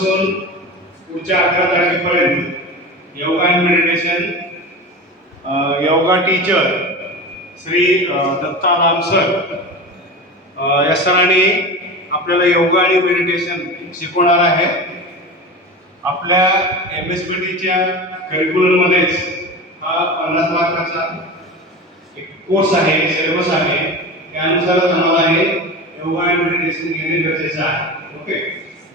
आजपासून पुढच्या 11 तारखेपर्यंत yoga and meditation yoga teacher Shri Datta Ram sir या सरांनी आपल्याला योगा आणि मेडिटेशन शिकवणार आहे. आपल्या MSBTच्या करिक्युलममध्येच हा 50 मार्काचा एक कोर्स आहे, सिलेबस आहे. त्यानुसारच आम्हाला हे योगा आणि मेडिटेशन घेणे गरजेचं आहे. ओके,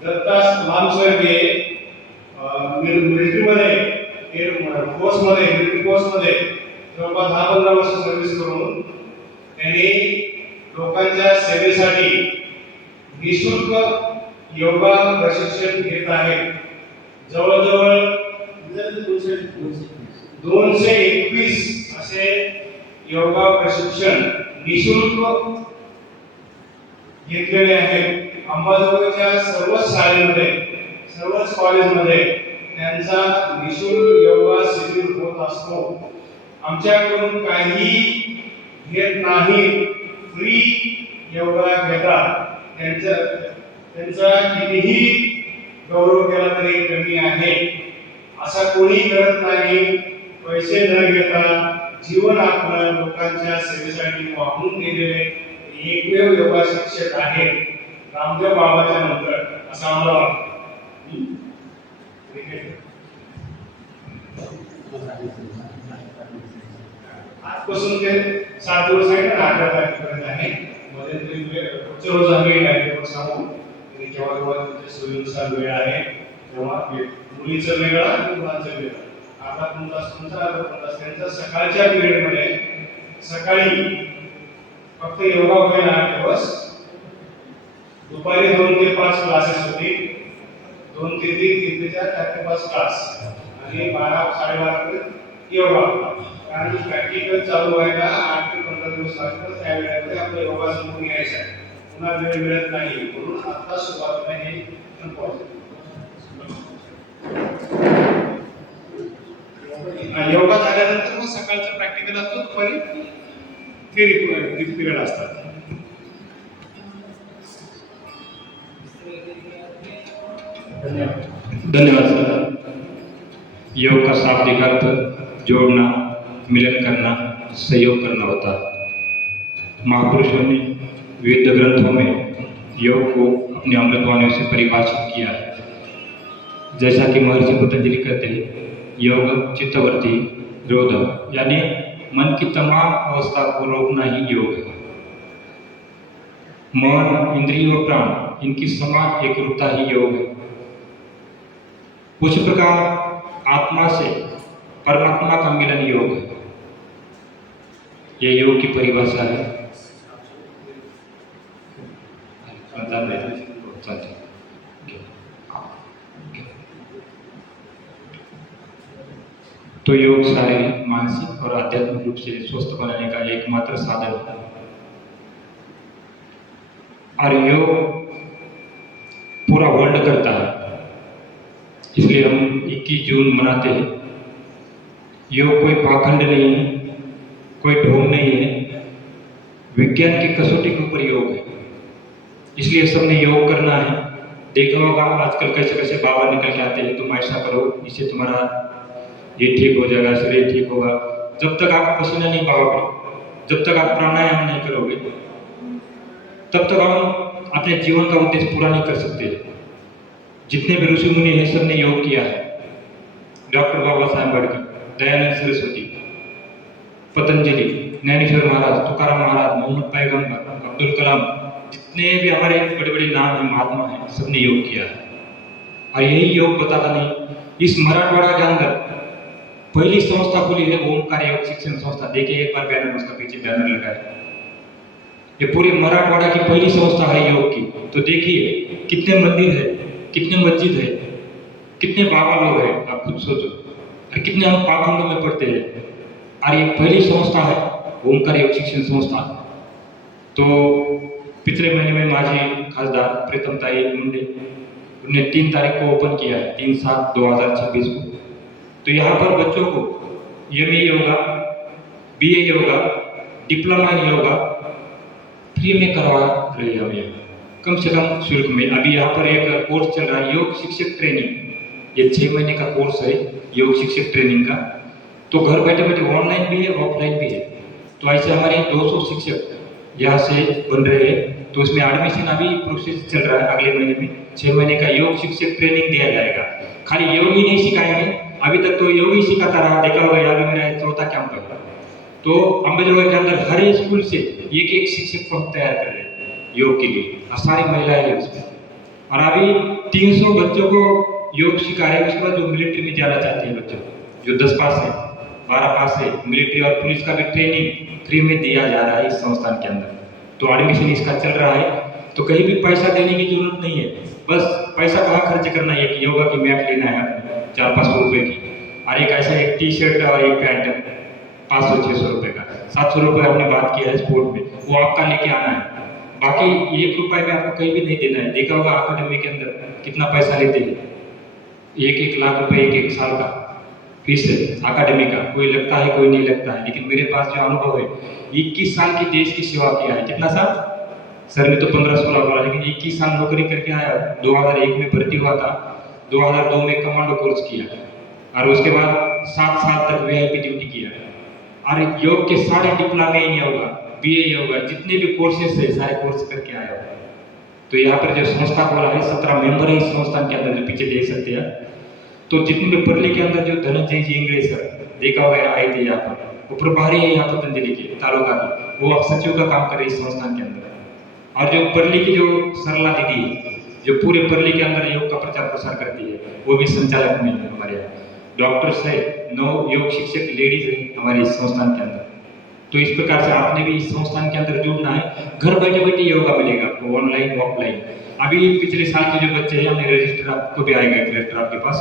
दत्ता राम सर हे मिलिटरीमध्ये मिलिटरी कोर्समध्ये जवळपास 10-15 वर्ष सर्व्हिस करून त्यांनी लोकांच्या सेवेसाठी निःशुल्क योगा प्रशिक्षण घेत आहेत. जवळजवळ 221 असे योगा प्रशिक्षण निःशुल्क घेतलेले आहेत. अंबाजोगाईच्या सर्वच शाळेमध्ये, सर्वच कॉलेजमध्ये त्यांचा निःशुल्क योगा शिबिर होत असतो. आमच्याकडून काही घेत नाही, फ्री योगा घेतात. त्यांचा कितीही गौरव केला तरी कमी आहे. असा कोणी करत नाही. पैसे न घेता जीवन आपलं लोकांच्या सेवेसाठी वाहून गेलेले एकमेव योगा शिक्षक आहे रामदेव बाबाच्या नंतर, असं आम्हाला वाटतं. आजपासून ते 7 दिवस आहे ना, 11 तारखेपर्यंत आहे. मध्ये पुढच्या रोज आम्ही डायरेक्ट सांगू केव्हा तुमच्या सोयीनुसार वेळ आहे तेव्हा मुलीचं वेगळं आणि मुलांचं वेगळं. अर्धा पाऊण तास तुमचा, अर्धा पाऊण तास त्यांचा. सकाळच्या पिरियडमध्ये सकाळी फक्त योगा होईल 8 दिवस. दुपारी 2 ते 5 क्लासेस होतील. 2 ते 3, 3 ते 4, 4 ते 5 क्लास आणि 12-12:30 पर्यंत योगा. कारण प्रॅक्टिकल चालू व्हायला 8 ते 15 दिवस लागतात. त्या वेळेमध्ये आपलं योगा समजून घ्यायचं आहे. पुन्हा वेळ मिळत नाही, म्हणून आता सुरुवातीला हे योगा झाल्यानंतर मग सकाळचं प्रॅक्टिकल असतो, दुपारी थेरी पिरियड असतात. धन्यवाद सर. योग का शाब्दिक अर्थ जोड़ना, मिलन करना, सहयोग करना होता. महापुरुषों ने वेद ग्रंथों में योग को अपने अमृतवाणी से परिभाषित किया है. जैसा कि महर्षि पतंजलि कहते हैं, योग चित्तवृत्ति निरोध, यानी मन की तमाम अवस्था को रोकना ही योग है. मन, इंद्रिय व प्राण, इनकी समान एकरूपता ही योग है. उस प्रकार आत्मा से परमात्मा का मिलन योग है. यह योग की परिभाषा है. तो योग शारीरिक, मानसिक और आध्यात्मिक रूप से स्वस्थ बनाने का एकमात्र साधन है. और योग पूरा वर्ल्ड करता है, इसलिए हम 21 जून मनाते हैं. योग कोई पाखंड नहीं है, कोई ढोंग नहीं है, विज्ञान की कसौटी के ऊपर योग है. इसलिए सबने योग करना है. देखा होगा आजकल कैसे कैसे बाबा निकल के आते हैं, तुम ऐसा करो, इससे तुम्हारा ये ठीक हो जाएगा, शरीर ठीक होगा. जब तक आप पसीना नहीं बहाओगे, जब तक आप प्राणायाम नहीं करोगे, तब तक हम अपने जीवन का उद्देश्य पूरा नहीं कर सकते. जितने भी ऋषि मुनि हैं, सबने योग किया है. डॉक्टर बाबा साहेब अम्बेडकर, दयानंद सरस्वती, पतंजलि, ज्ञानेश्वर महाराज, तुकाराम महाराज, मोहम्मद पैगंबर, अब्दुल कलाम, जितने भी हमारे बड़े बड़े नाम हैं, महात्मा हैं, सबने योग किया है. और यही योग बताता नहीं. इस मराठवाड़ा के अंदर पहली संस्था खुली है ओमकार योग शिक्षण संस्था. देखिए एक बार बैनर, उसका पीछे बैनर लगा है. ये पूरे मराठवाड़ा की पहली संस्था है योग की. तो देखिए कितने मंदिर है, कितने मस्जिद है, कितने बाबा लोग हैं, आप खुद सोचो. और कितने हम पाखंडों में पढ़ते हैं. और ये पहली संस्था है ओमकार योग शिक्षण संस्था. तो पिछले महीने में माजी खासदार प्रीतमताई मुंडे उन्होंने 3 तारीख को ओपन किया है, 3/7/2026 को. तो यहाँ पर बच्चों को MA yoga, BA yoga, diploma in yoga free में करवा रहे हैं हम यहाँ. कम से कम शुल्क में। अभी यहाँ पर एक कोर्स चल रहा है योग शिक्षक ट्रेनिंग, ये 6 महीने का कोर्स है योग शिक्षक ट्रेनिंग का। तो घर बैठे बैठे ऑनलाइन भी है ऑफलाइन भी है। तो ऐसे हमारे 200 शिक्षक यहाँ से बन रहे हैं। तो उसमें एडमिशन अभी प्रोसेस चल रहा है, अगले महीने में 6 महीने का योग शिक्षक ट्रेनिंग दिया जाएगा। खाली योग ही नहीं सिखाएंगे, अभी तक तो योग ही सिखाता रहा, देखा होगा यहाँ भी मेरा चौथा कैंप है। तो अम्बेजोगाई के अंदर हर स्कूल से एक एक शिक्षक को हम तैयार कर रहे हैं योग के लिए, और सारी महिलाएं हैं उसमें। और अभी 300 बच्चों को योग सिखा रहे हैं। उसके बाद जो मिलिट्री में जाना चाहते हैं बच्चों, जो 10 पास है 12 पास है, मिलिट्री और पुलिस का भी ट्रेनिंग फ्री में दिया जा रहा है इस संस्थान के अंदर। तो एडमिशन इसका चल रहा है। तो कहीं भी पैसा देने की जरूरत नहीं है, बस पैसा कहाँ खर्च करना है, एक योगा की मैट लेना है 400-500 रुपए की, और एक ऐसा एक टी शर्ट और एक पैंट 500-600 रुपए का, 700 रुपए हमने बात किया है स्पोर्ट में, वो आपका लेके आना है। बाकी 1 रुपए में आपको कहीं भी नहीं देना है। देखा होगा अकादमी के अंदर कितना पैसा लेते हैं, 1-1 लाख रुपए एक साल का फीस है अकादमी का। कोई लगता है कोई नहीं लगता है, लेकिन मेरे पास जो अनुभव है, 21 साल की देश की सेवा किया है। कितना साल सर ने तो 15-16 बोला, लेकिन 21 साल नौकरी करके आया। 2001 में भर्ती हुआ था, 2002 में कमांडो कोर्स किया, और उसके बाद 7 साल तक वीआईपी ड्यूटी किया। और योग के सारे डिप्लोमे योगा, बीए योगा, जितने भी कोर्सेस है सारे कोर्स करके आया। तो यहाँ पर जो संस्था खोला है, 17 मेंबर है इस संस्थान के अंदर, जो पीछे देख सकते हैं। तो जितने भी परली के अंदर जो धनंजय जी इंग्लिश सर देखा हुआ आए थे यहाँ पर, वो प्रभारी है यहाँ पतंजलि के तालुका की, वो सचिव का काम कर रहे हैं इस संस्थान के अंदर। और जो परली की जो सरला दीदी है, जो पूरे परली के अंदर योग का प्रचार प्रसार करती है, वो भी संचालक में है हमारे यहाँ। डॉक्टर्स है, 9 योग शिक्षक लेडीज है हमारे इस संस्थान के अंदर। तो इस प्रकार से आपने भी इस संस्थान के अंदर जुड़ना है, घर बैठे बैठे योगा मिलेगा आपको, ऑनलाइन ऑफलाइन। अभी पिछले साल के जो बच्चे हैं, हमने रजिस्टर आपको भी आएगा रजिस्टर आपके पास,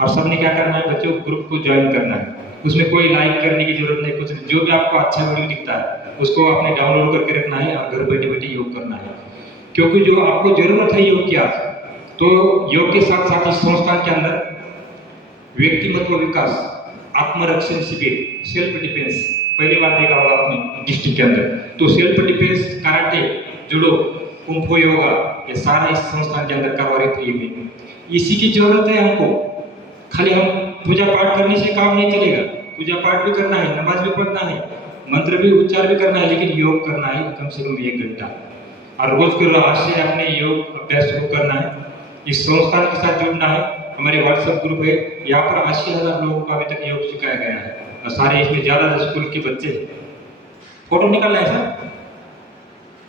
और सबने क्या करना है, बच्चों ग्रुप को ज्वाइन करना है। उसमें कोई लाइक करने की जरूरत नहीं, कुछ नहीं, जो भी आपको अच्छा वीडियो दिखता है उसको आपने डाउनलोड करके रखना है और घर बैठे बैठे योग करना है। क्योंकि जो आपको जरूरत है योग की, तो योग के साथ साथ इस संस्थान के अंदर व्यक्तिमत्व विकास, आत्मरक्षण शिविर, सेल्फ डिफेंस पहली बार देखा होगा अपने डिस्ट्रिक्ट के अंदर। तो सेल्फ डिफेंस, कराटे, जुडो, कुंफू योगा, ये सारा इस संस्थान के अंदर करवा रहे फ्री में। इसी की जरूरत है हमको। खाली हम पूजा पाठ करने से काम नहीं चलेगा, पूजा पाठ भी करना है, नमाज भी पढ़ना है, मंत्र भी उच्चार भी करना है, लेकिन योग करना है कम से कम 1 घंटा। और रोज के आज से अपने योग अभ्यास शुरू करना है, इस संस्थान के साथ जुड़ना है। हमारे व्हाट्सएप ग्रुप है, यहाँ पर 80,000 लोगों को अभी तक योग सिखाया गया है, और सारे इसमें ज्यादा स्कूल के बच्चे हैं। फोटो निकालना है सर,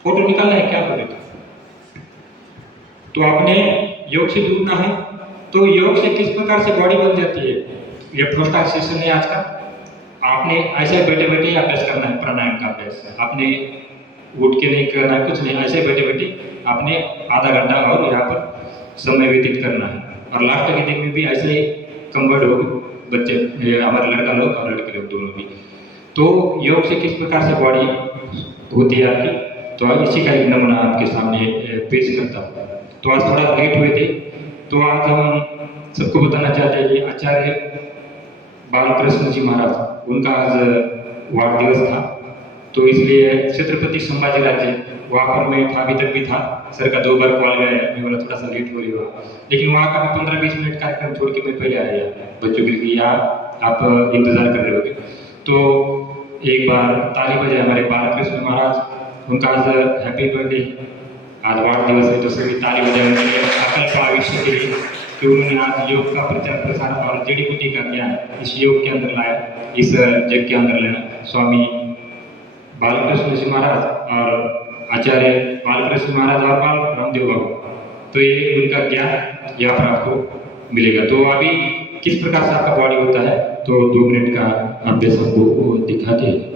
फोटो निकालना है क्या करें? तो आपने योग से जुड़ना है। तो योग से किस प्रकार से बॉडी बन जाती है, ये फर्स्ट सेशन है आज का। आपने ऐसे बैठे बैठे अभ्यास करना है, प्राणायाम का अभ्यास। आपने उठ के नहीं करना है, कुछ नहीं, ऐसे बैठे बैठे आपने आधा घंटा और यहाँ पर समय व्यतीत करना है। और लास्ट के दिन में भी ऐसे ही कंवर्ट हो बच्चे, हमारे लड़का लोग और लड़के लोग दोनों भी। तो योग से किस प्रकार से बॉडी होती है आपकी, तो अब इसी का एक नमूना आपके सामने पेश करता हूँ। तो आज थोड़ा लेट हुए थे, तो आज हम सबको बताना चाहते हैं कि आचार्य बालकृष्ण जी महाराज, उनका आज वार दिवस था। तो इसलिए छत्रपति संभाजी राज्य वहाँ पर मैं था, अभी तक भी था, सर का 2 बार कॉल गया है, मैं बोला थोड़ा सा लेट हो रही हुआ, लेकिन वहाँ का 15-20 मिनट कार्यक्रम छोड़ के मैं पहले आया बच्चों के लिए, यहाँ आप इंतजार कर रहे होगे। तो एक बार ताली बजाए हमारे बालकृष्ण महाराज, उनका आज हैप्पी बर्थडे, आज वार दिवस है, तो सभी ताली बजाए उनके अकल्प आयुष्य के लिए, कि उन्होंने आज योग का प्रचार प्रसार और जड़ी बूटी का ज्ञान इस योग के अंदर लाया, इस जग के अंदर लाया। स्वामी बालकृष्ण जी महाराज और आचार्य बालकृष्ण महाराज और बाल रामदेव बाबू, तो ये उनका ज्ञान यहाँ पर आपको मिलेगा। तो अभी किस प्रकार से आपका बॉडी होता है, तो 2 मिनट का अभ्यास आपको दिखाते हैं।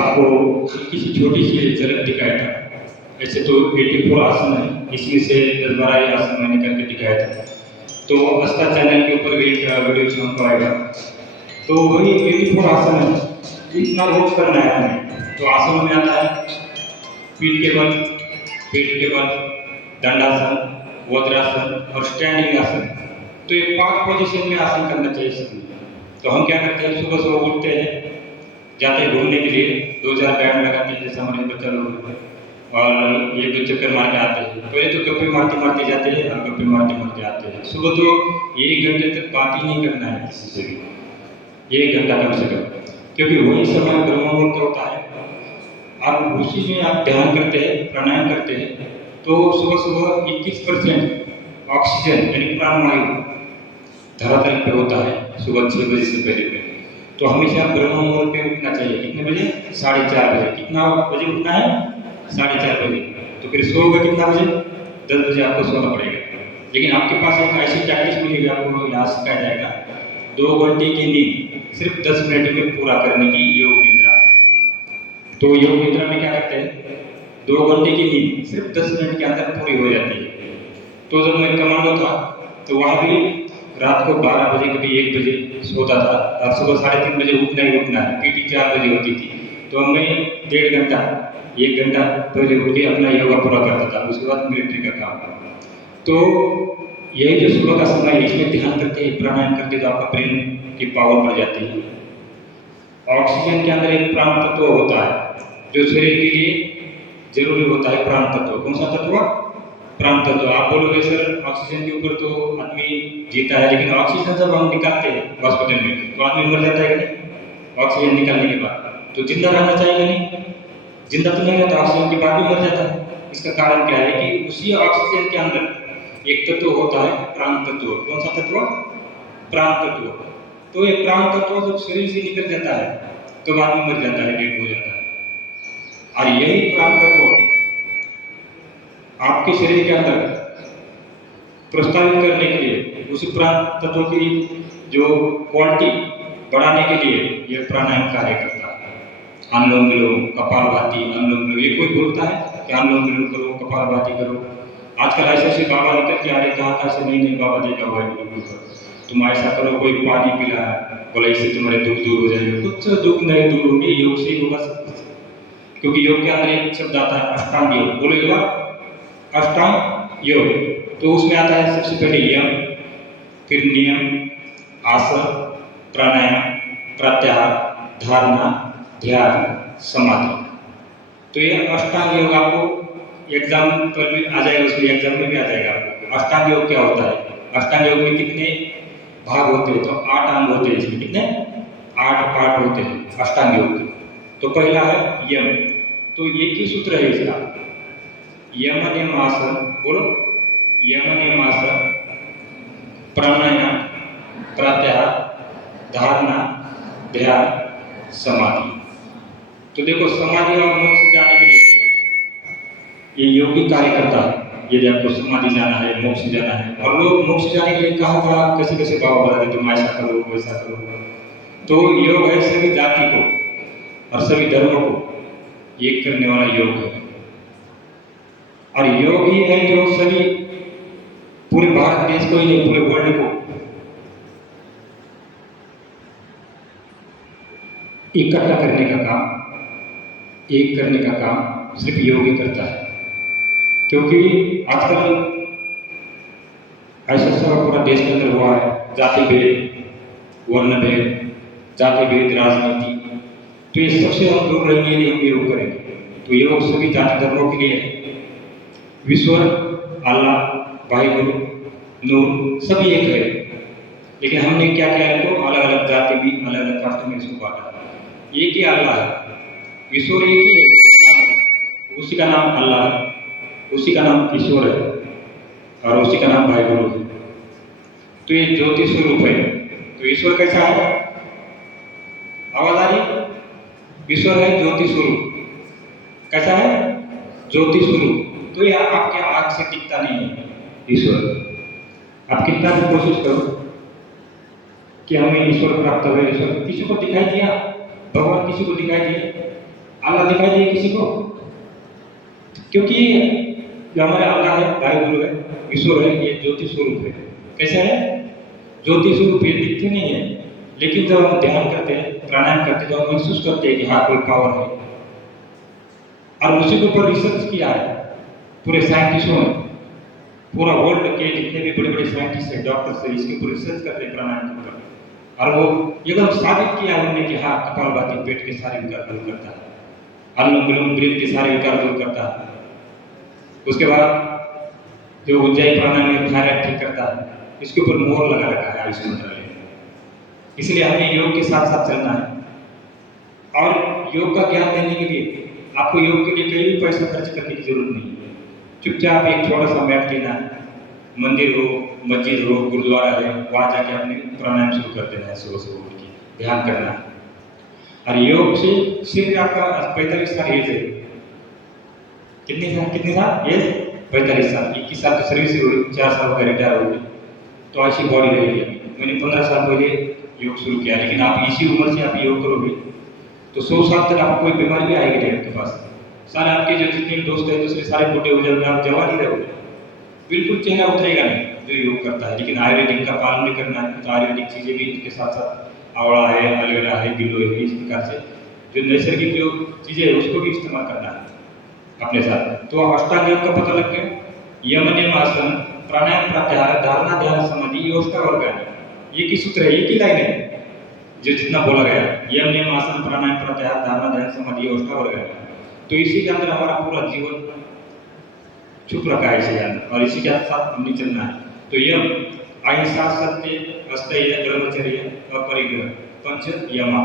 आपको किसी छोटी सी झलक दिखाया था। वैसे तो 84 आसन है, इसमें से 10-12 आसन मैंने करके दिखाया था। तो आस्था चैनल के ऊपर भी एक वीडियो शाम को आएगा। तो वही 84 आसन है, इतना रोज करना है हमें। तो आसन में आता है पीठ के बल, पेट के बल, दंडासन, वज्रासन और स्टैंडिंग आसन। तो ये 5 पोजीशन में आसन करना चाहिए सभी। तो हम क्या करते हैं, सुबह सुबह उठते हैं, जाते हैं घूमने के लिए, 2-4 बैंड लगाते हैं, जैसे हमारे बच्चा लोग होते हैं, और 1-2 चक्कर मार के आते हैं। पहले तो गप्पे मारते मारते जाते हैं और गप्पे मारते मारते आते हैं। सुबह तो 1 घंटे तक बात ही नहीं करना है किसी से भी, 1 घंटा कम से कम, क्योंकि वही समय ब्रह्म मुहूर्त होता है। आप उसी में आप ध्यान करते हैं, प्राणायाम करते हैं, तो सुबह सुबह 21% ऑक्सीजन यानी प्राणवायु धरातल पे होता है सुबह 6 बजे से पहले। तो हमेशा ब्रह्म मुहूर्त पे उठना चाहिए। कितने बजे? 4:30 बजे। कितना बजे उठना है? 4:30 बजे। तो फिर सोओगे कितना बजे? 10 बजे आपको सोना पड़ेगा। लेकिन आपके पास एक ऐसी प्रैक्टिस मिलेगी, आपको यहाँ सिखाया जाएगा 2 घंटे की नींद सिर्फ 10 मिनट में पूरा करने की योग निद्रा। तो योग निद्रा में क्या करते हैं, 2 घंटे की नींद सिर्फ 10 मिनट के अंदर पूरी हो जाती है। तो जब मैं कमांडो था तो वहाँ भी रात को 12 बजे कभी 1 बजे सोता था और सुबह 3:30 बजे उठना ही उठना है। पीटी 4 बजे होती थी, तो मैं 1.5 घंटा 1 घंटा पहले उठ के अपना योगा पूरा करता था। उसके बाद मिलिट्री का काम। तो यही जो सुबह का समय है, इसमें ध्यान करते हैं, प्राणायाम करते हैं, तो आपका ब्रेन की पावर बढ़ जाती है। ऑक्सीजन के अंदर एक प्राण तत्व होता है जो शरीर के लिए जरूरी होता है। प्राण तत्व कौन सा तत्व? प्राण तत्व। आप बोलोगे सर ऑक्सीजन के ऊपर तो आदमी जीता है, लेकिन ऑक्सीजन जब हम निकालते हैं हॉस्पिटल में तो आदमी मर जाता है कि नहीं? ऑक्सीजन निकालने के बाद तो जिंदा रहना चाहिए नहीं? जिंदा तो नहीं रहता, ऑक्सीजन के बाद भी मर जाता है। इसका कारण क्या है कि उसी ऑक्सीजन के अंदर एक तत्व होता है प्राण तत्व। कौन सा तत्व? प्राण तत्व। तो ये प्राण तत्व जब शरीर से निकल जाता है तो आदमी मर जाता है, डेड हो जाता है। और यही प्राण तत्व आपके शरीर के अंदर प्रस्तावित करने के लिए, उस प्राण तत्व की जो क्वालिटी बढ़ाने के लिए यह प्राणायाम कार्य करता है। अनुलोम विलोम, कपालभाति, अनुलोम विलोम। ये कोई बोलता है कि अनुलोम विलोम करो, कपालभाति करो। आजकल ऐसे बाबा निकल के आ रहे, कहाँ से नहीं बाबा देखा हुआ है, तुम ऐसा करो, कोई पानी पिला है, बोला इससे तुम्हारे दुख दूर हो जाएंगे। कुछ दुख नहीं दूर होंगे, योग से ही होगा सब कुछ। क्योंकि योग के अंदर एक शब्द आता है अष्टांग योग। बोलेगा अष्टांग योग, तो उसमें आता है सबसे पहले यम, फिर नियम, आसन, प्राणायाम, प्रत्याहार, धारणा, ध्यान, समाधि। तो ये अष्टांग योग आपको एग्जाम पर भी आ जाएगा, उसमें एग्जाम में भी आ जाएगा आपको। अष्टांग योग क्या होता है? अष्टांग योग में कितने भाग होते हैं? तो 8 अंग होते हैं। इसमें कितने? 8 पार्ट होते हैं अष्टांग योग के। तो पहला है यम। तो एक ही सूत्र है इसका, यम नियम आसन। बोलो, यम नियम आसन, प्राणायाम, प्रत्याहार, धारणा, ध्यान, समाधि। तो देखो, समाधि और मोक्ष जाने के लिए ये योगी कार्य करता है। यदि आपको समाधि जाना है, मोक्ष जाना है, और लोग मोक्ष जाने के लिए कहाँ कैसे कैसे बाबा बता देते, तुम ऐसा करो वैसा करो। तो योग है सभी जाति को और सभी धर्मों को एक करने वाला योग है। और योग ही है जो सभी पूरे भारत देश को ही नहीं, पूरे वर्ल्ड को इकट्ठा करने का काम, एक करने का काम सिर्फ योग ही करता है। क्योंकि आजकल ऐसा सब पूरा देश के अंदर हुआ है, जाति भेद, वर्ण भेद, जाति भेद, राजनीति। तो ये सबसे हम दूर रहेंगे यदि हम योग करेंगे। तो योग सभी जाति धर्मों के लिए है। ईश्वर, अल्लाह, वाहिगुरु, नूर सभी एक है। लेकिन हमने क्या किया है, तो अलग अलग जाति भी, अलग अलग कास्ट में इसको बांटा। एक ही अल्लाह है, ईश्वर एक ही है, उसी का नाम है, उसी का नाम अल्लाह है, उसी का नाम ईश्वर है, और उसी का नाम वाहिगुरु है। तो ये ज्योति स्वरूप है। तो ईश्वर कैसा है? आवाज आ रही? ईश्वर है ज्योति स्वरूप। कैसा है? ज्योति स्वरूप। तो ये आपके आंख से दिखता नहीं है ईश्वर। आप कितना भी कोशिश करो कि हमें ईश्वर प्राप्त हो, ईश्वर किसी को दिखाई दिया, भगवान किसी को दिखाई दिए, अल्लाह दिखाई दिए किसी को? क्योंकि जो हमारे अल्लाह है, वाहिगुरु है, ईश्वर है, ये ज्योति स्वरूप है। कैसे है? ज्योति स्वरूप। ये दिखते नहीं है, लेकिन जब हम ध्यान करते हैं, प्राणायाम करते हैं, तो हम महसूस करते हैं कि हाँ कोई पावर है। और उसी के ऊपर रिसर्च किया है पूरे साइंटिस्टों ने। पूरा वर्ल्ड के जितने भी बड़े बड़े साइंटिस्ट हैं, डॉक्टर्स हैं, इसके ऊपर रिसर्च करते हैं प्राणायाम के ऊपर। और वो एकदम साबित किया उन्होंने कि हाँ, कपालभाति पेट के सारे विकार दूर करता है, अनुलोम विलोम ब्रीथ के सारे विकार दूर करता है। उसके बाद जो उज्जैन प्राणायाम में थायराइड ठीक करता है, इसके ऊपर मोहर लगा रखा है आयुष मंत्रालय ने। इसलिए हमें योग के साथ साथ चलना है। और योग का ज्ञान देने के लिए आपको योग के लिए कोई भी पैसा खर्च करने की जरूरत नहीं है। चुपचाप एक छोटा सा मैट लेना है, मंदिर हो, मस्जिद हो, गुरुद्वारा है, वहाँ जाके आपने प्राणायाम शुरू कर देना है, सुबह सुबह उठ के ध्यान करना है। और योग से सिर्फ आपका 45 साल एज है। कितने साल एज? 45 साल। 21 साल की सर्विस हुई, 4 साल का रिटायर हो गए, तो ऐसी बॉडी रहेगी। मैंने 15 साल पहले योग शुरू किया, लेकिन आप इसी उम्र से आप योग करोगे तो 100 साल तक आपको कोई बीमारी भी आएगी नहीं आपके पास। सारे आपके जो जितने भी दोस्त हैं दूसरे सारे बूढ़े हो जाएंगे, आप जवान ही रहोगे, बिल्कुल चेहरा उतरेगा नहीं जो योग करता है। लेकिन आयुर्वेदिक का पालन भी करना है, तो आयुर्वेदिक चीज़ें भी इसके साथ साथ आवड़ा है, एलोवेरा है, गिलोय है, इस प्रकार से जो नैसर्गिक जो चीज़ें है उसको भी इस्तेमाल करना है अपने साथ। तो अष्टांग योग का पता लग गया। यम नियम आसन, प्राणायाम, प्रत्याहार, धारणा, ध्यान, समाधि, ये उसका वर्ग है। ये की सूत्र है, एक ही लाइन है जो जितना बोला गया। यम नियम आसन, प्राणायाम, प्रत्याहार, धारणा, ध्यान, समाधि, ये उसका वर्ग है। तो इसी के अंदर हमारा पूरा जीवन छुप रखा है इसी के अंदर, और इसी के साथ हमने चलना है। तो यम अहिंसा, सत्य, अस्थेय, ब्रह्मचर्य, अपरिग्रह, पंच यमा।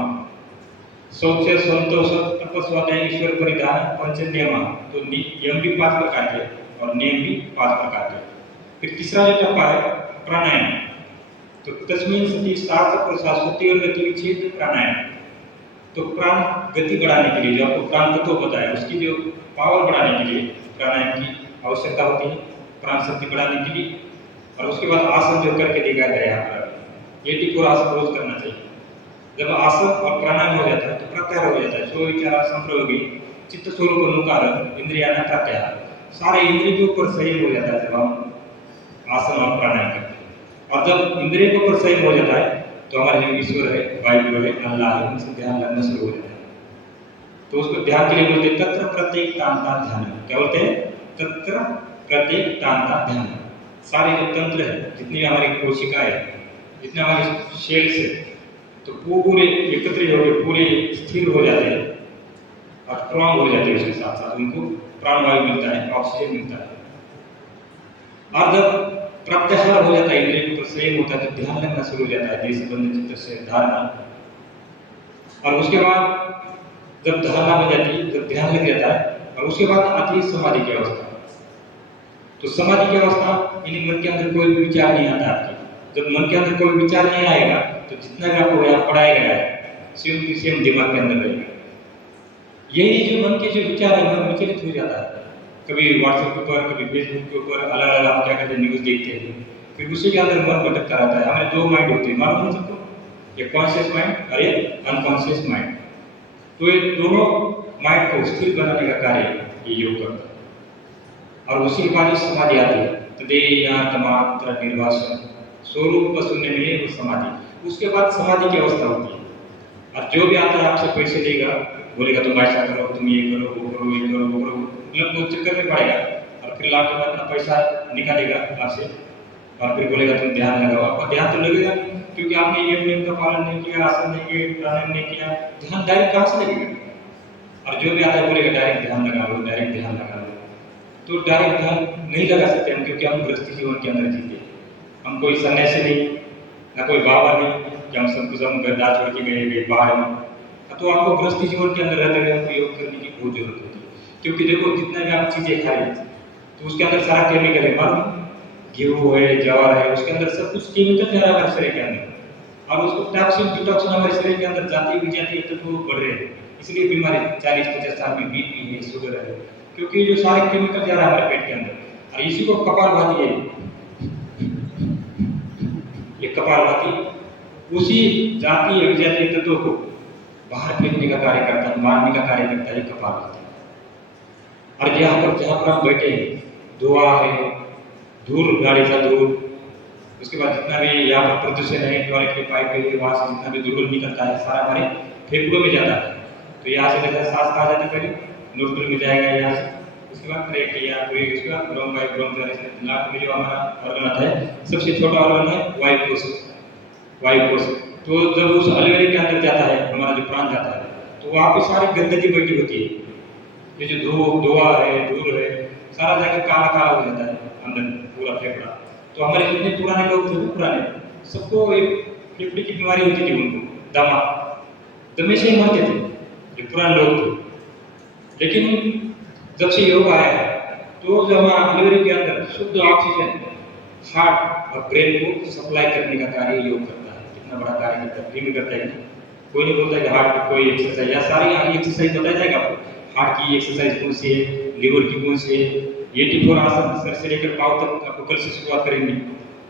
शौच, संतोष, तपस्वाध्याय, ईश्वर परिधान, पंच नियम। तो यम भी 5 प्रकार के और नियम भी 5 प्रकार के। फिर तीसरा जो टप्पा है प्राणायाम। तो तस्मीन सती सांस प्रश्वास सती और गति विच्छेद प्राणायाम। तो प्राण गति बढ़ाने के लिए जो आपको प्राण तत्व बताया, उसकी जो पावर बढ़ाने के लिए प्राणायाम की आवश्यकता होती है, प्राण शक्ति बढ़ाने के लिए। और उसके बाद आसन जो करके दिखाया गया यहाँ पर, 84 आसन रोज करना चाहिए। जब आसन और प्राणायाम हो जाता है तो प्रत्याहार हो जाता है। सो विचार संप्रयोगी, चित्त स्वरूप अनुकार, इंद्रिया प्रत्याहार, सारे इंद्रियों के ऊपर संयम हो जाता है जब हम आसन और प्राणायाम करते हैं। और जब इंद्रियों के ऊपर संयम हो जाता है तो हमारे जो ईश्वर है, वायु है, अल्लाह है, उनसे ध्यान लगना शुरू हो जाता है। तो उसको ध्यान के लिए बोलते हैं तत्र प्रत्येक तांता ध्यान। क्या बोलते हैं? तत्र प्रत्येक तांता ध्यान। सारे जो तंत्र है, जितनी हमारी कोशिकाएं है, जितने हमारे सेल्स है, तो पूरे एकत्रित हो गए, पूरे स्थिर हो जाते हैं और स्ट्रांग हो जाते हैं। उसके साथ साथ उनको प्राणवायु मिलता है, ऑक्सीजन मिलता है। और जब प्रत्याहार हो जाता है, इंद्रिय के ऊपर संयम होता है, तो ध्यान लगना शुरू हो जाता है, देश बंद चित्त से धारणा। और उसके बाद जब धारणा बन जाती है, जब ध्यान लग जाता है, और उसके बाद आती है समाधि की अवस्था। तो समाधि की अवस्था यानी मन के अंदर कोई भी विचार नहीं आता आपके। जब मन के अंदर कोई विचार नहीं आएगा तो जितना भी आपको यहाँ पढ़ाया गया है सेम टू सेम दिमाग के अंदर रहेगा। यही जो मन के जो विचार है, मन विचलित हो जाता है। कभी व्हाट्सएप के ऊपर, कभी फेसबुक के ऊपर अलग अलग हम क्या कहते हैं न्यूज़ देखते हैं, फिर उसी के अंदर मन भटकता रहता है। हमारे 2 माइंड होते हैं, मालूम है सबको, एक कॉन्शियस माइंड और एक अनकॉन्शियस माइंड। तो ये दोनों माइंड को स्थिर बनाने का कार्य ये योग करता है। और उसी के बाद समाधि आती है, तदेयात्मात्र निर्वासन, स्वरूप शून्य में वो समाधि। उसके बाद समाधि की अवस्था होती है। और जो भी आता है आपसे पैसे देगा, बोलेगा तुम ऐसा करो, तुम ये करो, वो करो, ये करो, वो करो, मतलब वो चक्कर में पड़ेगा। और फिर लास्ट में अपना पैसा निकालेगा आपसे और फिर बोलेगा तुम ध्यान लगाओ। आपका ध्यान तो लगेगा क्योंकि आपने ये नियम का पालन नहीं किया, आसन नहीं किया, प्राणायाम नहीं किया, ध्यान डायरेक्ट कहाँ से लगेगा? और जो भी आता है बोलेगा डायरेक्ट ध्यान लगा लो, डायरेक्ट ध्यान लगा लो। तो डायरेक्ट ध्यान नहीं लगा सकते हम, क्योंकि हम गृहस्थी जीवन के अंदर जीते। हम कोई सन्यासी नहीं, ना कोई बाबा नहीं कि हम सब कुछ हम गद्दार छोड़ के गए पहाड़ में। तो आपको गृहस्थी जीवन के अंदर रहते हुए आपको योग करने की बहुत जरूरत होती है। क्योंकि देखो जितना भी आप चीज़ें खा रहे तो उसके अंदर सारा केमिकल है, मालूम? गेहूँ है, जवार है, उसके अंदर सब कुछ केमिकल जा रहा है हमारे शरीर के अंदर। और उसको टॉक्सिन डिटॉक्सिन हमारे शरीर के अंदर जाती हुई जाती है तो वो बढ़ रहे हैं। इसलिए बीमारी 40-50 साल में बीपी है, शुगर है, क्योंकि जो सारे केमिकल जा रहा है हमारे पेट के अंदर। और इसी को कपालभाति है, ये कपालभाति उसी जातीय विजातीय तत्वों को बाहर फेंकने का कार्य करता है, मारने का कार्य करता है कपालभाति। और जहाँ पर हम बैठे हैं, धुआं है, धूल, गाड़ी का धूल, उसके बाद जितना भी यहाँ पर प्रदूषण है, टॉयलेट के पाइप है, वहाँ से जितना भी धूल निकलता है सारा हमारे फेफड़ों में जाता है। तो यहाँ से जैसे सांस कहा जाता है, पहले नोस्ट्रल में जाएगा यहाँ से, उसके बाद ट्रैक किया, फिर उसके बाद ब्रोम बाय ब्रोम लास्ट में जो हमारा ऑर्गन आता है, सबसे छोटा ऑर्गन है वायु कोश। वायु कोश तो जब उस अलवेरे के अंदर जाता है, हमारा जो प्राण जाता है, तो वहाँ पे सारी गंदगी बैठी होती है। ये जो धुआं है, धूल है, सारा जाकर काला काला हो जाता है अंदर पूरा फेफड़ा। तो हमारे जितने पुराने लोग थे ना, पुराने, सबको एक फेफड़े की बीमारी होती थी, उनको दमा, दमे से ही मरते थे जो पुराने लोग थे। लेकिन जब से योग आया है, तो जब हमारा अलवेरे के अंदर शुद्ध ऑक्सीजन हार्ट और ब्रेन को सप्लाई करने का कार्य योग करता है। कितना बड़ा कार्य करता है, फ्री में करता है। कोई नहीं बोलता कि हार्ट की कोई एक्सरसाइज, या सारी एक्सरसाइज बताया जाएगा आपको। हार्ट की एक्सरसाइज कौन सी है, लीवर की कौन सी है, 84 आसन सर से लेकर पाँव तक आपको कल से शुरुआत करेंगे।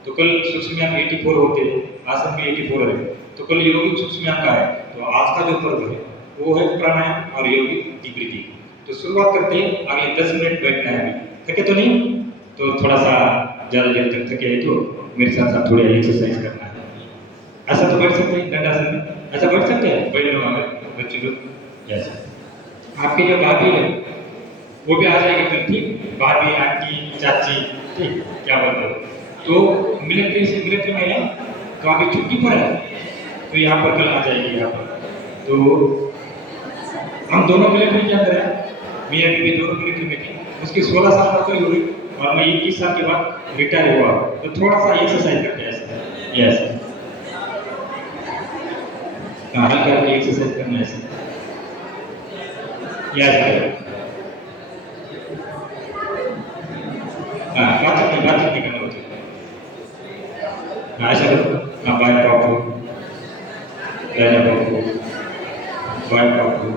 तो कल सूक्ष्म 84 होते हैं, आसन भी 84 है। तो कल योगिक सूक्ष्म का है। तो आज का जो पर्व है वो है प्राणायाम और योगिक डीप ब्रीथिंग। तो शुरुआत करते हैं, अगले 10 मिनट बैठना है। अभी थके तो नहीं, तो थोड़ा सा ज़्यादा देर तक थके है तो मेरे साथ साथ थोड़ी एक्सरसाइज करना है। ऐसा तो बैठ सकते हैं, दंडासन में ऐसा बैठ सकते हैं, बैठ लो हमारे बच्चे लोग। ऐसा आपके जो भाभी है वो भी आ जाएगी कल, ठीक, भाभी, आंटी, चाची, ठीक, क्या बोलते हो। तो मिलिट्री में है, तो अभी छुट्टी पर है, तो यहाँ पर कल आ जाएगी यहाँ पर। तो हम दोनों मिलिट्री के अंदर है, मियाँ बीवी दोनों मिलिट्री में थी। उसकी 16 साल नौकरी हुई और मैं 21 साल के बाद रिटायर हुआ। तो थोड़ा सा एक्सरसाइज करते हैं ऐसे, यस, हल्का करके एक्सरसाइज करना है ऐसे, यस। बातचीत नहीं करना होती। ऐसा करो, हाँ, बाय पाओ, दाहिने पाओ को, बाएं पाओ को,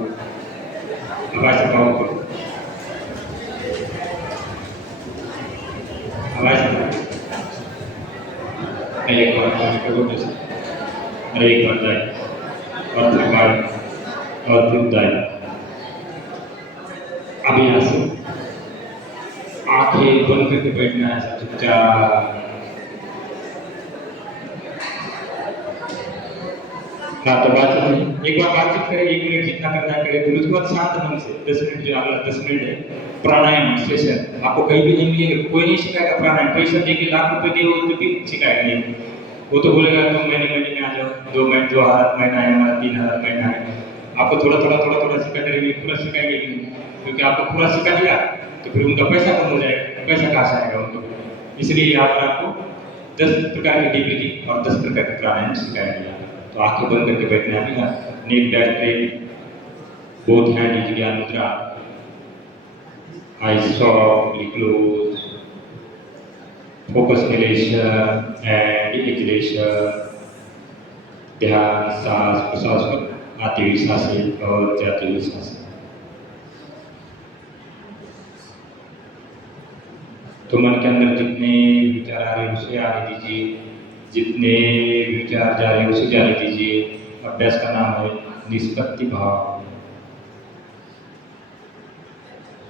अब ऐसे पाओ को, अब ऐसे एक बार करो जैसे, अरे एक बार जाए और फिर बाएं और फिर दाएं। अब यहाँ से आंखें बंद करके बैठना है, सब चुपचाप। हाँ, तो बातचीत नहीं, एक बार बातचीत करें, 1 मिनट जितना करना है करें, फिर उसके बाद शांत मन से 10 मिनट, जो अगला 10 मिनट है प्राणायाम सेशन। आपको कहीं भी नहीं मिलेगा, कोई नहीं सिखाएगा प्राणायाम। पैसा देके लाख रुपए दिए हो तो भी सिखाएगा नहीं। वो तो बोलेगा तुम महीने में आ जाओ, 2 महीने, 2,000 महीना है हमारा, 3,000 महीना है। आपको थोड़ा थोड़ा सिखाते रहेंगे, पूरा सिखाएंगे नहीं, क्योंकि आपको पूरा सिखा दिया तो फिर उनका पैसा कम हो जाएगा, पैसा कहाँ से आएगा उनको। इसलिए यहाँ पर आपको 10 प्रकार की डीप ब्रीथिंग और 10 प्रकार के प्राणायाम सिखाएंगे। तो आंखें बंद करके बैठना है, नेक back straight, both hand in Jnana Mudra, eyes softly closed, focus inhalation and exhalation, ध्यान सांस प्रश्वास पर, आती हुई सांसें और जाती हुई सांसें। तो मन के अंदर जितने विचार आ रहे हैं उसे आने दीजिए, जितने विचार जा रहे हैं उसे जाने दीजिए। अभ्यास का नाम है निष्पत्ति भाव।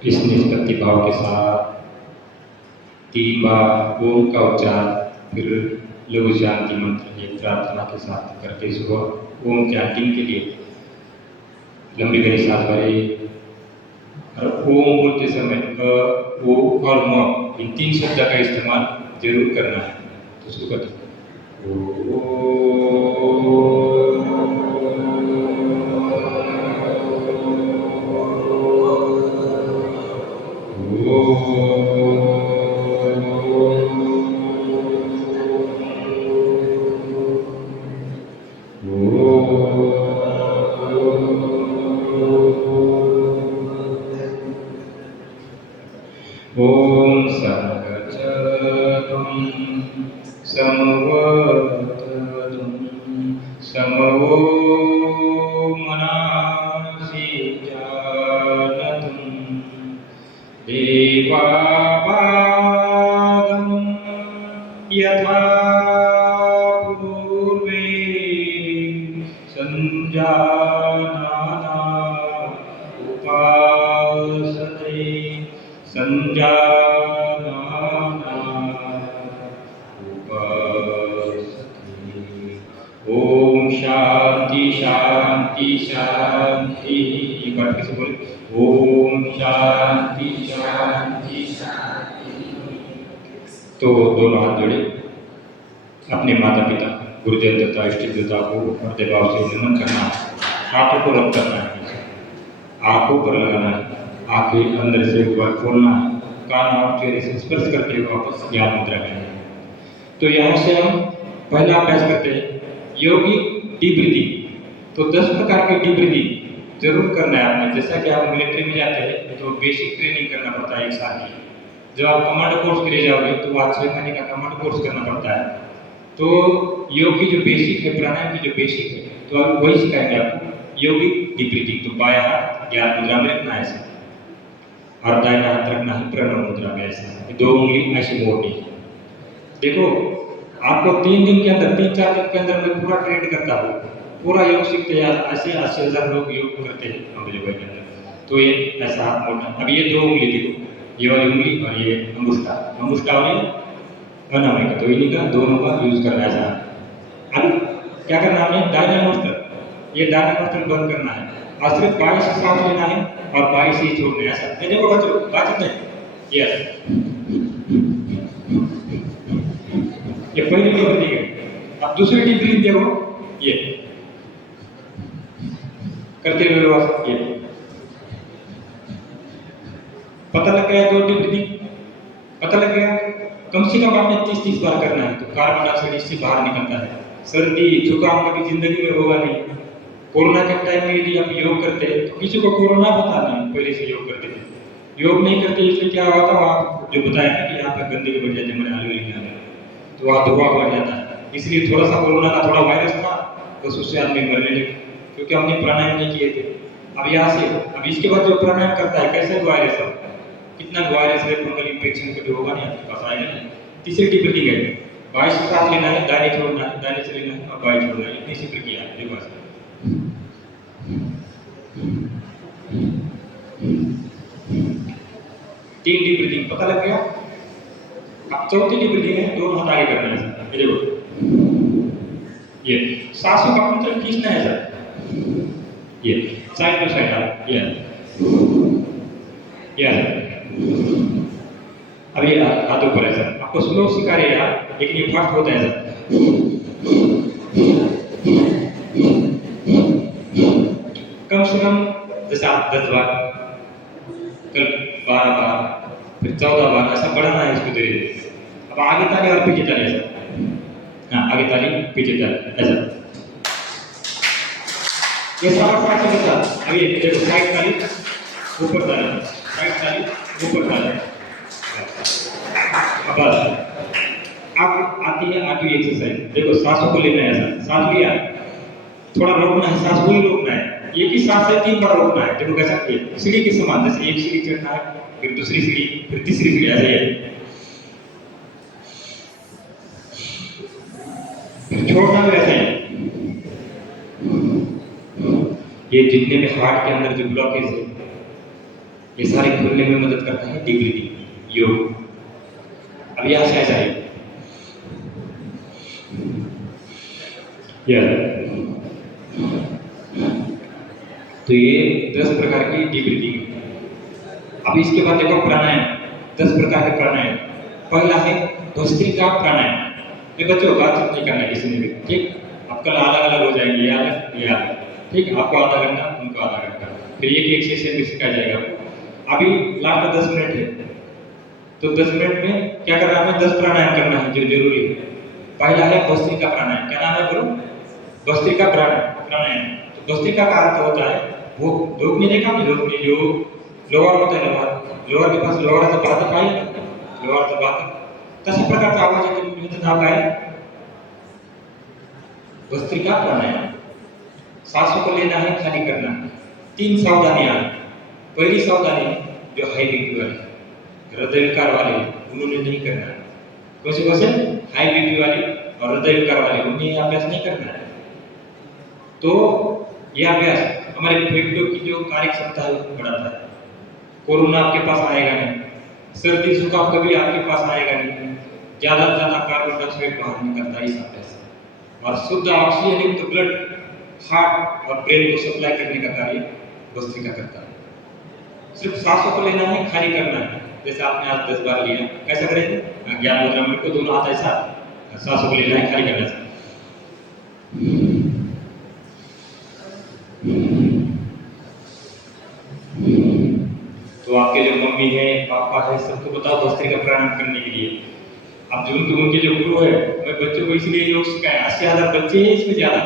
इस निष्पत्ति भाव के साथ 3 बार ओम का उच्चार, फिर लघु शांति मंत्र एक प्रार्थना के साथ करते सुबह ओम चैंटिंग के लिए लंबी गहरी सांस भरें और ओम बोलते समय ओ और म, इन 3 शब्द का इस्तेमाल जरूर करना है। तो शुरू करते ओम संगचरं समवर्ततं समवो मनासि जानतं देवाभागं यथा पूर्वे संजानाना उपासते संजानाना उपासते। ओम शांति शांति शांति। एक बार फिर से बोले ओम शांति शांति शांति। तो दोनों हाथ जोड़े अपने माता पिता गुरुजन तथा इष्ट देवता को अपने भाव से नमन करना है। हाथों को रब करना है, आंखों पर लगाना है, आंखें अंदर से ऊपर खोलना है, कान और चेहरे से स्पर्श करते हुए वापस ज्ञान मुद्रा में है। तो यहाँ से हम पहला अभ्यास करते हैं योगी डीप ब्रीथिंग। तो 10 प्रकार की डीप ब्रीथिंग जरूर करना है आपने। जैसा कि आप मिलिट्री में जाते हैं तो बेसिक ट्रेनिंग करना पड़ता है 1 साल की। जब आप कमांडो कोर्स के लिए जाओगे तो वहाँ 6 महीने का कमांडो कोर्स करना पड़ता है। तो योग की जो बेसिक है, प्राणायाम की जो बेसिक है, तो अब वही सिखाएंगे आपको योगी डीप ब्रीथिंग। तो बायां हाथ ज्ञान मुद्रा में रखना है ऐसे, और दाहिना हाथ रखना है प्रणव मुद्रा में ऐसे, 2 उंगली ऐसे मोड़नी है। देखो आपको 3 दिन के अंदर 3-4 दिन के अंदर मैं पूरा ट्रेन करता हूँ, पूरा योग सीखते हैं। ऐसे 80,000 लोग योग करते हैं हमारे के अंदर। तो ये ऐसा हाथ मोड़ना। अब ये 2 उंगली देखो, ये वाली उंगली और ये अंगुष्ठा, अंगुष्ठा और ये अनामिका, तो इन्हीं का दोनों का यूज करना है ऐसा। अब क्या करना है, दाहिना नोस्ट्रल, ये दाहिना नोस्ट्रल बंद करना है और सिर्फ 22 से सांस लेना है और 22 ही छोड़ना है ऐसा। ये देखो बच्चों, बात नहीं ये ये पहली डीप ब्रीथिंग है। अब दूसरी डीप ब्रीथिंग देखो, ये करते हुए ये पता लग गया। 2 डीप ब्रीथिंग पता लग गया। कम से कम आपने 30-30 बार करना है। तो कार्बन डाइऑक्साइड इससे बाहर निकलता है। सर्दी जुकाम कभी जिंदगी में होगा नहीं। कोरोना के टाइम में यदि आप योग करते हैं तो किसी को कोरोना पता नहीं, पहले से योग करते थे। योग नहीं करते इसलिए क्या होता है, आप जो बताया ना कि यहाँ पर गंदगी बढ़ जाती है, मैंने आलू लिखा है, तो वहाँ धुआं बढ़ जाता है। इसलिए थोड़ा सा कोरोना का थोड़ा वायरस था, बस उससे आदमी मरने लगे क्योंकि हमने प्राणायाम नहीं किए थे। अब यहाँ से अब इसके बाद जो प्राणायाम करता है, कैसे वायरस है, कितना वायरस है, फंगल इन्फेक्शन कभी होगा नहीं, आपके पास आएगा नहीं। तीसरी डीप ब्रीथिंग है, 22 से सांस लेना है, दाहिने छोड़ना है, दाहिने से लेना है और बाएं छोड़ना है। इतनी सी प्रक्रिया है। देखो ऐसे 3 डीप ब्रीथिंग पता लग गया। अब चौथी डीप ब्रीथिंग है, दोनों हाथ आगे करना है। ये देखो, ये सांसों का कंट्रोल खींचना है सर, ये साइड टू साइड आप ये अब ये हाथों पर है सर। आपको स्लो सिखा रहे हैं यार, लेकिन ये फास्ट होता है सर। कम से कम जैसे आप 10 बार, कल 12 बार, फिर 14 बार ऐसा बढ़ाना है इसको धीरे धीरे। अब आगे ताली और पीछे ताली ऐसा, हाँ आगे ताली पीछे ताली ऐसा, ये सारा साथ में था। अब ये देखो, साइड ताली ऊपर ताली, साइड ताली ऊपर ताली। अब अब आती है आगे एक्सरसाइज। देखो सांसों को लेना है ऐसा, सांस लिया, थोड़ा रोकना है, सांस वही रोकना है। एक ही सांस से 3 बार रोकना है। देखो कैसा, सीढ़ी के समान, जैसे एक सीढ़ी चढ़ना है, फिर दूसरी सीढ़ी, फिर तीसरी सीढ़ी, ऐसे है। फिर छोड़ना भी ऐसा है। ये जितने भी हार्ट के अंदर जो ब्लॉकेज है, ये सारे खुलने में मदद करता है डीप ब्रीथिंग योग। अब यहाँ से ऐसा है, तो ये 10 प्रकार की डीप ब्रीथिंग है। अब इसके बाद देखो प्राणायाम, 10 प्रकार के प्राणायाम। पहला है भस्त्रिका प्राणायाम। ये बच्चों बातचीत नहीं करना किसी ने भी, ठीक। अब कल अलग अलग हो जाएंगे, ये अलग, ठीक। आपको आधा घंटा, उनको आधा घंटा, फिर एक सेशन में सिखाया जाएगा। अभी लास्ट 10 मिनट है, तो 10 मिनट में क्या करना है, 10 प्राणायाम करना है जो जरूरी है। पहला है भस्त्रिका प्राणायाम। क्या नाम है गुरु? भस्त्रिका प्राणायाम। तो भस्त्रिका का अर्थ होता है, वो लोग ने देखा नहीं, लोग ने जो लोअर होता है, लोअर के पास लोअर से बात पाई, लोअर से बात तशा प्रकारचा आवाज येतो, म्हणजे नाव काय? भस्त्रिका प्राणायाम। सांसों को लेना है, खाली करना है। 3 सावधानियां। पहली सावधानी जो हाई बीपी वाले, हृदय विकार वाले, उन्होंने नहीं करना है। कौन से हाई बीपी वाले और हृदय विकार वाले, उन्हें अभ्यास नहीं करना है। तो यह अभ्यास हमारे फेफड़ों की जो कार्य क्षमता है उसको बढ़ाता है। कोरोना आपके पास आएगा नहीं, सर्दी जुकाम कभी आपके पास आएगा नहीं। ज्यादा से ज्यादा कार्बन डाइऑक्साइड बाहर निकलता है इस अभ्यास से, और शुद्ध ऑक्सीजन युक्त ब्लड हार्ट और ब्रेन को सप्लाई करने का कार्य भस्त्रिका करता है। सिर्फ सांसों को लेना है, खाली करना है। जैसे आपने आज 10 बार लिया, कैसा करेंगे? ज्ञान मुद्रा में को दोनों हाथ ऐसा, सांसों को लेना है, खाली करना है। तो आपके जो मम्मी है, पापा है, सबको बताओ भस्त्रिका प्राणायाम करने के लिए। अब जो उनके जो गुरु है, मैं बच्चों को इसलिए योग सिखाया, 80,000 बच्चे हैं इसमें ज्यादा।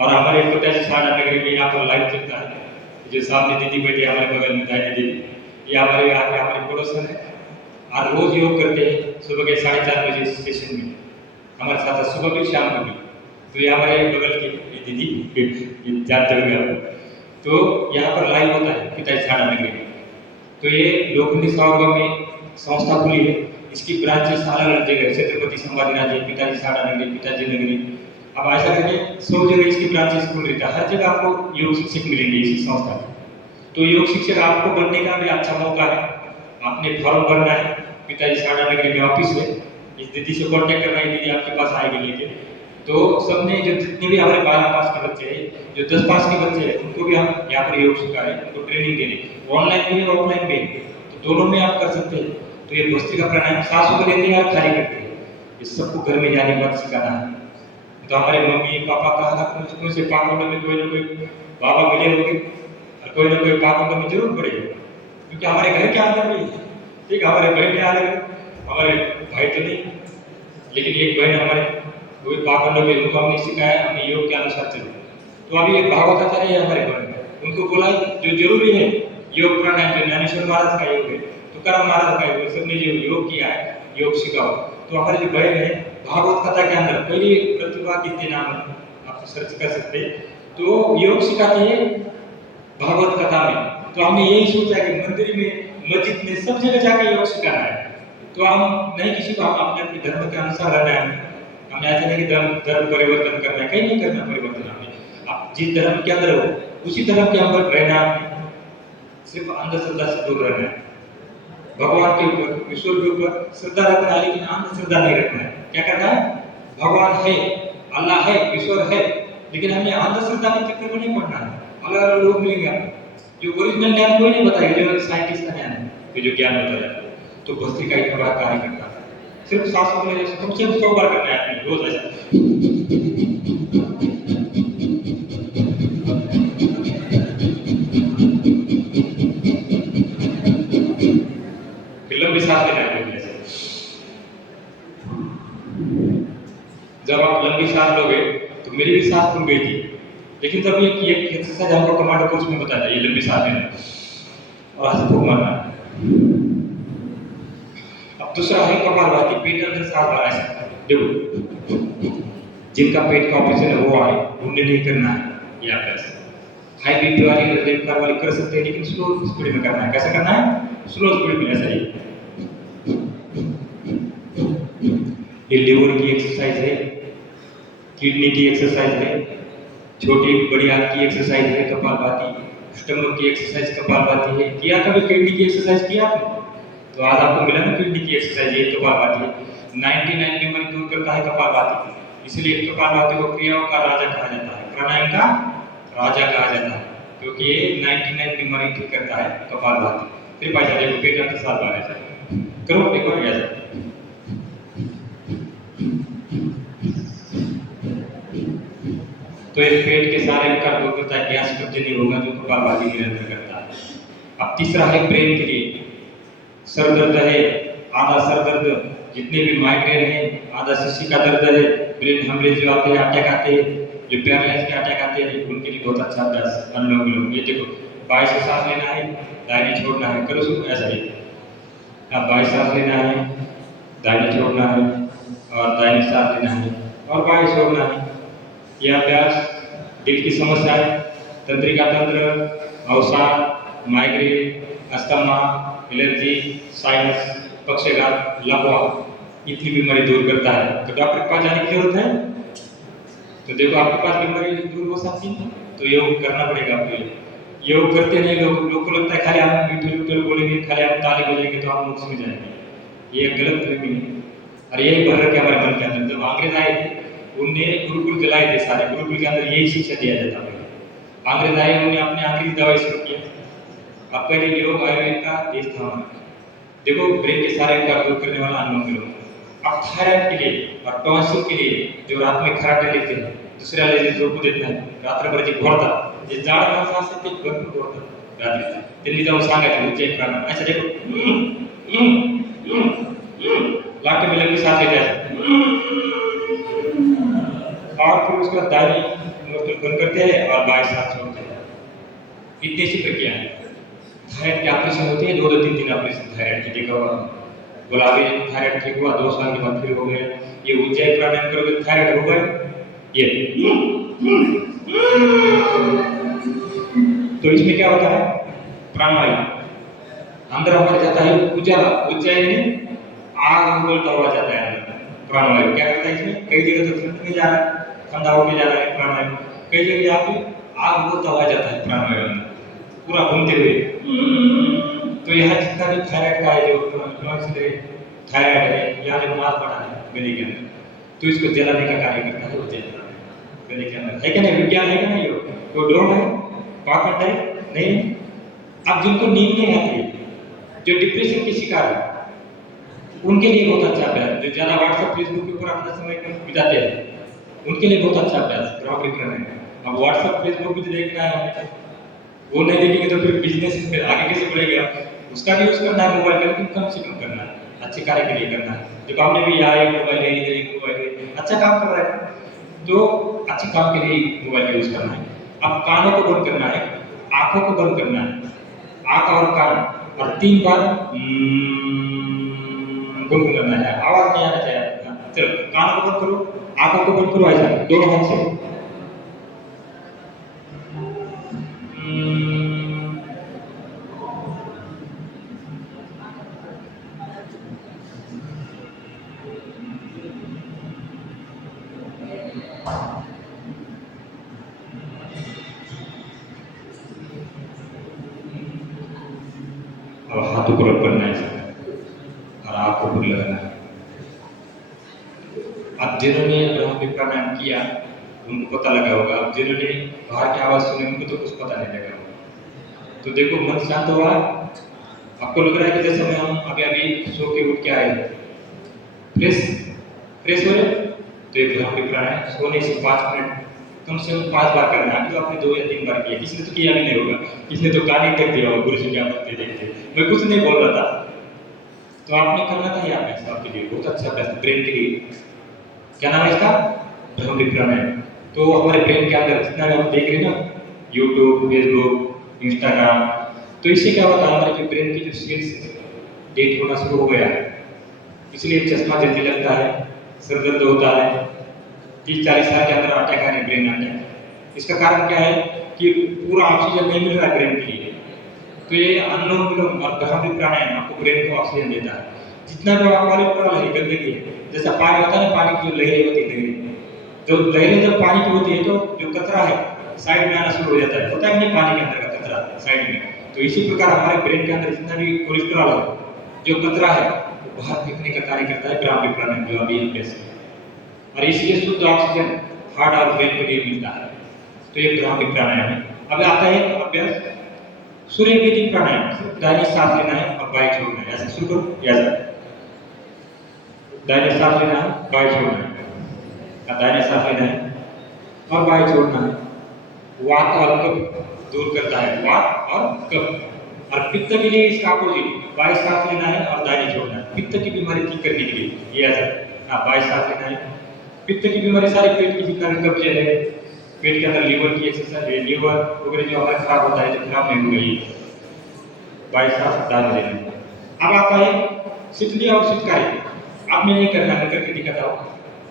और हमारे प्रत्याशी साड़ा नगरी में यहाँ पर लाइव चलता है। जो सामने दीदी बैठी हमारे बगल में, दाहिने दीदी, ये हमारे यहाँ के हमारे पड़ोसन है, और रोज योग करते हैं सुबह के 4:30 बजे सेशन में हमारे साथ, सुबह भी शाम को भी। तो ये हमारे बगल की दीदी जानते होंगे आप। तो यहाँ पर लाइव होता है पिताजी साड़ा नगरी में। तो ये लोखंडी सभागार में संस्था खुली है, इसकी ब्रांचेस अलग अलग जगह, छत्रपति संभाजीराजे, पिताजी साड़ा नगरी, पिताजी नगरी। अब ऐसा करके 100 जगह इसकी ब्रांचेस खुल रही है, हर जगह आपको योग शिक्षक मिलेंगे इसी संस्था में। तो योग शिक्षक आपको बनने का भी अच्छा मौका है। आपने फॉर्म भरना है, पिताजी साड़ा नगरी में ऑफिस है, इस दीदी से कॉन्टेक्ट करना है, दीदी आपके पास आएगी लेके। तो सबने जो जितने भी हमारे 12 पास के बच्चे हैं, जो 10 पास के बच्चे हैं, उनको भी हम यहाँ पर योग सिखा रहे हैं, उनको ट्रेनिंग दे रहे हैं, ऑनलाइन भी और ऑफलाइन भी, तो दोनों में आप कर सकते हैं। तो ये भस्त्रिका प्राणायाम सांसों को लेते हैं और खाली करते हैं, ये सबको घर में जाने के बाद सिखाना है। तो हमारे मम्मी पापा कहा मुझको से पाखंड में कोई ना कोई बाबा मिले होंगे, और कोई ना कोई पाखंड में जरूर पड़ेगा, क्योंकि हमारे घर के अंदर भी ठीक, हमारे बहन आ रहे, हमारे भाई तो नहीं, लेकिन एक बहन हमारे वो पाखंड में, उनको हमने सिखाया, हमने योग के अनुसार चले। तो अभी एक भागवताचार्य है हमारे घर में, उनको बोला जो जरूरी है योग प्राणायाम, जो ज्ञानेश्वर महाराज का योग है, तुकाराम महाराज का योग, सबने जो योग किया है, योग सिखाओ। तो हमारे जो बहन है, भागवत कथा के अंदर पहली प्रतिभा कितने नाम है, आप सर्च कर सकते हैं, तो योग सिखाते हैं भागवत कथा में। तो हमने यही सोचा कि मंदिर में, मस्जिद में, सब जगह जाकर योग सिखाना है। तो हम नहीं किसी को, हम अपने अपने धर्म के अनुसार रहना है, हमें ऐसा नहीं कि धर्म परिवर्तन करना है, कहीं नहीं करना परिवर्तन। हमें आप जिस धर्म के अंदर हो उसी धर्म के अंदर रहना है, सिर्फ अंधश्रद्धा से दूर रहना है। भगवान के ऊपर, ईश्वर के ऊपर श्रद्धा रखना है, लेकिन अंधश्रद्धा नहीं रखना है। क्या करना है? भगवान है, अल्लाह है, ईश्वर है, लेकिन हमें अंधश्रद्धा के चक्कर में नहीं पड़ना है। अलग अलग लोग मिलेंगे आपको, जो ओरिजिनल ज्ञान कोई नहीं बताएगा, जो साइंटिस्ट का ज्ञान है, जो ज्ञान बताया। तो भस्त्रिका इतना बड़ा कार्य करता है, सिर्फ सांसों में कम से कम 100 बार करना है आपने रोज ऐसा। फिर लंबी सांस लेना है ऐसे। जब आप लंबी सांस लोगे तो मेरी भी सांस खुल गई थी, लेकिन तब ये एक्सरसाइज हमको कमांडो कोर्स में बताया, ये लंबी सांस लेना और ऐसे फूंक मारना। अब दूसरा है कपालभाति, पेट अंदर सांस बाहर ऐसा। देखो, जिनका पेट का ऑपरेशन है वो आए, उन्हें नहीं करना है, या कैसे हाई बीपी वाली, हृदय विकार वाली कर सकते हैं, लेकिन स्लो स्पीड में करना है। कैसे करना है? स्लो स्पीड में, ऐसा ही। ये लिवर की एक्सरसाइज है, किडनी की एक्सरसाइज है, छोटी बड़ी आंत की एक्सरसाइज है कपालभाति, स्टमक की एक्सरसाइज कपालभाति है। किया कभी किडनी की एक्सरसाइज किया आपने? तो आज आपको मिला ना किडनी की एक्सरसाइज, ये कपालभाति है। 99 बीमारी दूर करता है कपालभाति, इसलिए कपालभाति को क्रियाओं का राजा कहा जाता है, प्राणायाम का राजा कहा जाता है, क्योंकि ये 99 बीमारी ठीक करता है कपालभाति। फिर पैसा देखो, पेट अंदर सांस बाहर ऐसा करो, एक बार ऐसा। तो ये पेट के सारे विकार दूर करता है, गैस कब्जे नहीं होगा, जो कपालभाति निरंतर करता है। अब तीसरा है ब्रेन के लिए, सर दर्द है, आधा सर दर्द, जितने भी माइग्रेन है, आधा शीशी का दर्द है, ब्रेन हेमरेज जो आते हैं, अटैक आते हैं, जो पैरालाइज के अटैक आते हैं, उनके लिए बहुत अच्छा अभ्यास अनुलोम विलोम। ये देखो, बाएं से सांस लेना है, दाहिने छोड़ना है, करो शुरू ऐसा ही। अब बाएं सांस लेना है, दाहिने छोड़ना है, और दाहिने सांस लेना है और बाएं छोड़ना है। यह अभ्यास दिल की समस्याएं, तंत्रिका तंत्र, अवसाद, माइग्रेन, अस्थमा, एलर्जी, साइनस, पक्षाघात, लकवा, इतनी बीमारी दूर करता है। तो डॉक्टर के पास जाने की जरूरत है? तो देखो, आपके पास बीमारी दूर हो सकती है, तो योग करना पड़ेगा आपको। योग करते नहीं लोग को लगता है खाली आप मीठे बोलेंगे, खाली आप ताली बजाएंगे तो आप मोक्ष में जाएंगे। ये गलत फहमी है, और यही भर रखे हमारे मन के अंदर। जब अंग्रेज आए थे, उनने गुरुकुल जलाए थे सारे, गुरुकुल के अंदर यही शिक्षा दिया जाता है। अंग्रेज आए, उन्होंने अपने अंग्रेजी दवाई शुरू किया, अब पहले योग आयुर्वेद का देश था हमारा। देखो ब्रेन के सारे विकार दूर करने वाला अनुलोम विलोम। अब थायराइड के लिए और टॉन्सिल के लिए जो रात में खराटे लेते हैं, दूसरा ले जो को देता है रात्र भर जी घोड़ता जे जाड़ में सांस से भरपूर घोड़ता रात्री दिल्ली जाऊं सांगायचं उज्जैन प्राण अच्छा देखो लाटे में लंबी सांस लेते हैं और फिर उसका दाहिनी नोस्ट्रल बंद करते हैं और बाएं सांस छोड़ते हैं। इतनी सी प्रक्रिया है। थायराइड के ऑपरेशन होते हैं 2-3 ऑपरेशन थायराइड की देखा हुआ गुलाबी थायराइड ठीक हुआ 2 साल के बाद फिर हो गया। ये उज्जैन प्राणायाम करोगे थायराइड हो गया ये तो इसमें क्या होता है प्राणवायु अंदर हमारे जाता है उजाला उज्जैन में आग उगलता हुआ जाता है अंदर प्राणवायु क्या करता है इसमें कई जगह तो ठंड में जा रहा है ठंडा होके जा रहा है प्राणवायु कई जगह यहाँ पे आग उगलता हुआ जाता है प्राणवायु अंदर पूरा घूमते हुए तो यहाँ जितना भी थायराइड का है जो थायराइड है यहाँ जो माल बना है गले के अंदर तो इसको जलाने का कार्य करता है उज्जैन गले के अंदर है क्या नहीं विज्ञान है क्या नहीं हो तो डोर है पाखंड है नहीं। अब जिनको नींद नहीं आती जो डिप्रेशन के शिकार है उनके लिए बहुत अच्छा अभ्यास जो ज्यादा व्हाट्सएप फेसबुक के ऊपर अपना समय बिताते हैं उनके लिए बहुत अच्छा अभ्यास ग्राफ विकरण है। अब व्हाट्सएप फेसबुक भी देखना है हमें वो नहीं देखेंगे तो फिर बिजनेस में आगे कैसे बढ़ेगा उसका भी यूज करना है मोबाइल का लेकिन कम से कम करना है अच्छे कार्य के लिए करना है। जो काम ने भी यहाँ एक मोबाइल है इधर एक मोबाइल है अच्छा काम कर रहा है तो अच्छे काम के लिए मोबाइल का यूज करना है। अब कानों को बंद करना है आंखों को बंद करना है आंख और कान और 3 बार गुनगुनाना है आवाज नहीं आना चाहिए। चलो कानों को बंद करो आंखों को बंद करो ऐसा दोनों हाथ से और हाथों को रब करना है और आंखों को लगाना है। अब जिन्होंने ब्रह्म प्राणायाम किया उनको पता लगा होगा अब जिन्होंने बाहर की आवाज सुनी उनको तो कुछ पता नहीं लगा होगा। तो देखो मन शांत हुआ आपको लग रहा है कि जैसे मैं हम अभी सो के उठ के आए फ्रेश हो रहे तो एक ब्रह्म प्राणायाम सोने से 5 मिनट कम से कम 5 बार करना है। तो आपने 2 या 3 बार किया किसी ने तो किया भी नहीं होगा किसी ने तो गाने तक दिया होगा गुरु जी क्या बोलते देखते मैं कुछ नहीं बोल रहा था तो आपने करना था ये अभ्यास आपके लिए बहुत अच्छा अभ्यास ब्रेन के लिए क्या नाम है इसका ब्रह्म प्राणायाम। तो हमारे ब्रेन के अंदर जितना भी हम देख रहे हैं ना यूट्यूब फेसबुक इंस्टाग्राम तो इससे क्या होता है हमारे जो ब्रेन की जो सेल्स डेट होना शुरू हो गया है इसलिए चश्मा जल्दी लगता है सर दर्द होता है 30-40 साल के अंदर अटैक आने ब्रेन अटैक। इसका कारण क्या है कि पूरा ऑक्सीजन नहीं मिल रहा है ब्रेन के लिए तो ये अनुलोम विलोम और ब्रह्म प्राणायाम आपको ब्रेन को ऑक्सीजन देता है। जितना भी हमारे ऊपर है गंदगी है जैसा पानी होता है ना पानी की जो लहरें होती है जो लहरें जब पानी की होती है तो जो कचरा है साइड में आना शुरू हो जाता है होता है नहीं पानी के अंदर का कचरा साइड में तो इसी प्रकार हमारे ब्रेन के अंदर जितना भी कोलेस्ट्रॉल है जो कचरा है वो बाहर फेंकने का कार्य करता है ब्रह्म प्राणायाम जो अभी अभ्यास है और इसलिए शुद्ध ऑक्सीजन हार्ट और ब्रेन को लिए मिलता है तो ये ब्रह्म प्राणायाम है। अब आता है अभ्यास सूर्य वेदी प्राणायाम दाहिने सांस लेना है और बाएं छोड़ना है ऐसे शुरू करो ऐसा दाहिने सांस लेना है बाएं छोड़ना है दाहिने सांस लेना है और बाएं छोड़ना है। वात और कफ दूर करता है वात और कफ और पित्त के लिए इसका अपोजिट बाएं सांस लेना है और दाहिने छोड़ना है पित्त की बीमारी ठीक करने के लिए ये ऐसा बाएं सांस लेना है। पित्त की बीमारी सारे पेट की जितना भी कब्जे है पेट के अंदर लीवर की एक्सरसाइज है लीवर वगैरह जो हमारा खराब होता है जो खराब नहीं हो गई बाएं सांस दाहिने लेना। अब आता है शीतली और शीतकारी आपने नहीं करना है करके दिखाता हूँ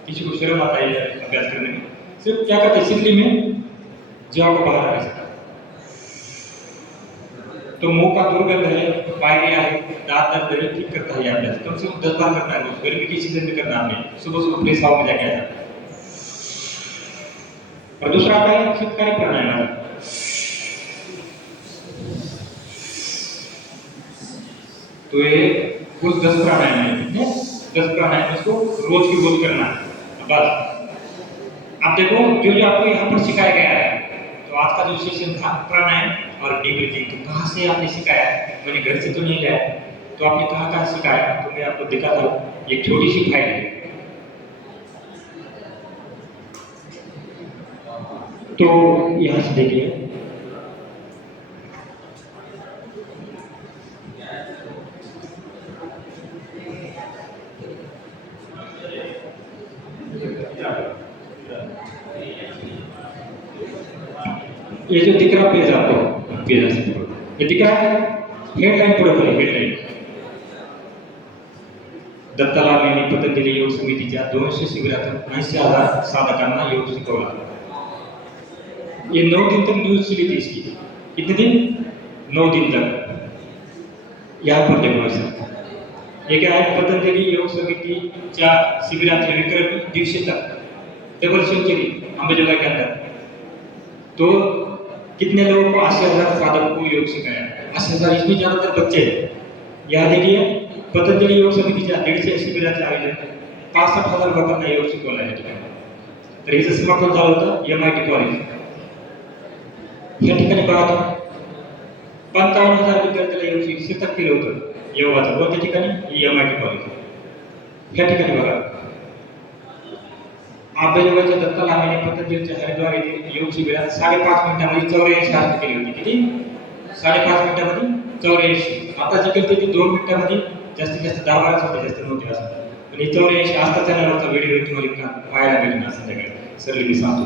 किसी को शर्म आता है अभ्यास करने में सिर्फ क्या करते हैं शीतली में जौ को बाहर आ सकता तो मुंह का दुर्गंध है पायरिया है दांत दर्द है ठीक करता है अभ्यास कम से कम 10 बार करना है गर्मी की सीजन में करना आपने सुबह सुबह फ्रेश हवा में जाके आया। और दूसरा आता है शीतकारी प्राणायाम तो ये कुल 10 प्राणायाम है 10 प्राणायाम इसको रोज की रोज करना है बस। अब देखो जो जो आपको यहाँ पर सिखाया गया है तो आज का जो सेशन था प्राणायाम और डीप ब्रीथिंग, तो कहाँ से आपने सिखाया? मैंने घर से तो नहीं लिया, तो आपने कहाँ सिखाया? तो मैं आपको दिखाता हूँ, एक छोटी सी फाइल है। तो यहाँ से देखिए, ये जो दिख रहा पेज आपको, पेज ऐसे पढ़ो, ये दिख रहा है, हेडलाइन पढ़ो पहले, हेडलाइन। दत्तालामेनी पतंजली योग समितीच्या 200 शिबिरात 80,000 साधकांना योग शिकवला। ये 9 दिन तक न्यूज चली थी इसकी। कितने दिन? 9 दिन तक। यहाँ पर देखो ऐसा, ये क्या है? पतंजली योग समितीच्या शिबिराचे विक्रमी दिवशी तक डबल सेंचुरी अंबेजोगाई के अंदर। तो कितने लोगों को 80,000 साधक को योग सिखाया? 80,000, इसमें ज्यादातर बच्चे हैं। यहाँ देखिए, पतंजली योग समितीच्या 150 शिबिराचे आयोजन 65,000 लोकांना योग शिकवला या ठिकाणी। तर याचं समापन झालं होतं MIT कॉलेज या ठिकाणी। बघा, 55,000 विद्यार्थ्याला योग शिक्षक केलं होतं योगाचं, कोणत्या ठिकाणी? MIT कॉलेज या ठिकाणी। बघा, अंबेजोगाईच्या दत्तालामेने पतंजलीच्या हरिद्वार येथील योग शिबिरात 5.5 मिनिटांमध्ये 84 आसन केली होती। किती? 5.5 मिनिटांमध्ये 84। आता जी केली ती 2 मिनिटांमध्ये, जास्तीत जास्त 10-12 होते, जास्त नव्हते असं। पण 84 आजचा चॅनलवरचा व्हिडिओ तुम्हाला पाहायला भेटेल संध्याकाळी, सरली मी सांगतो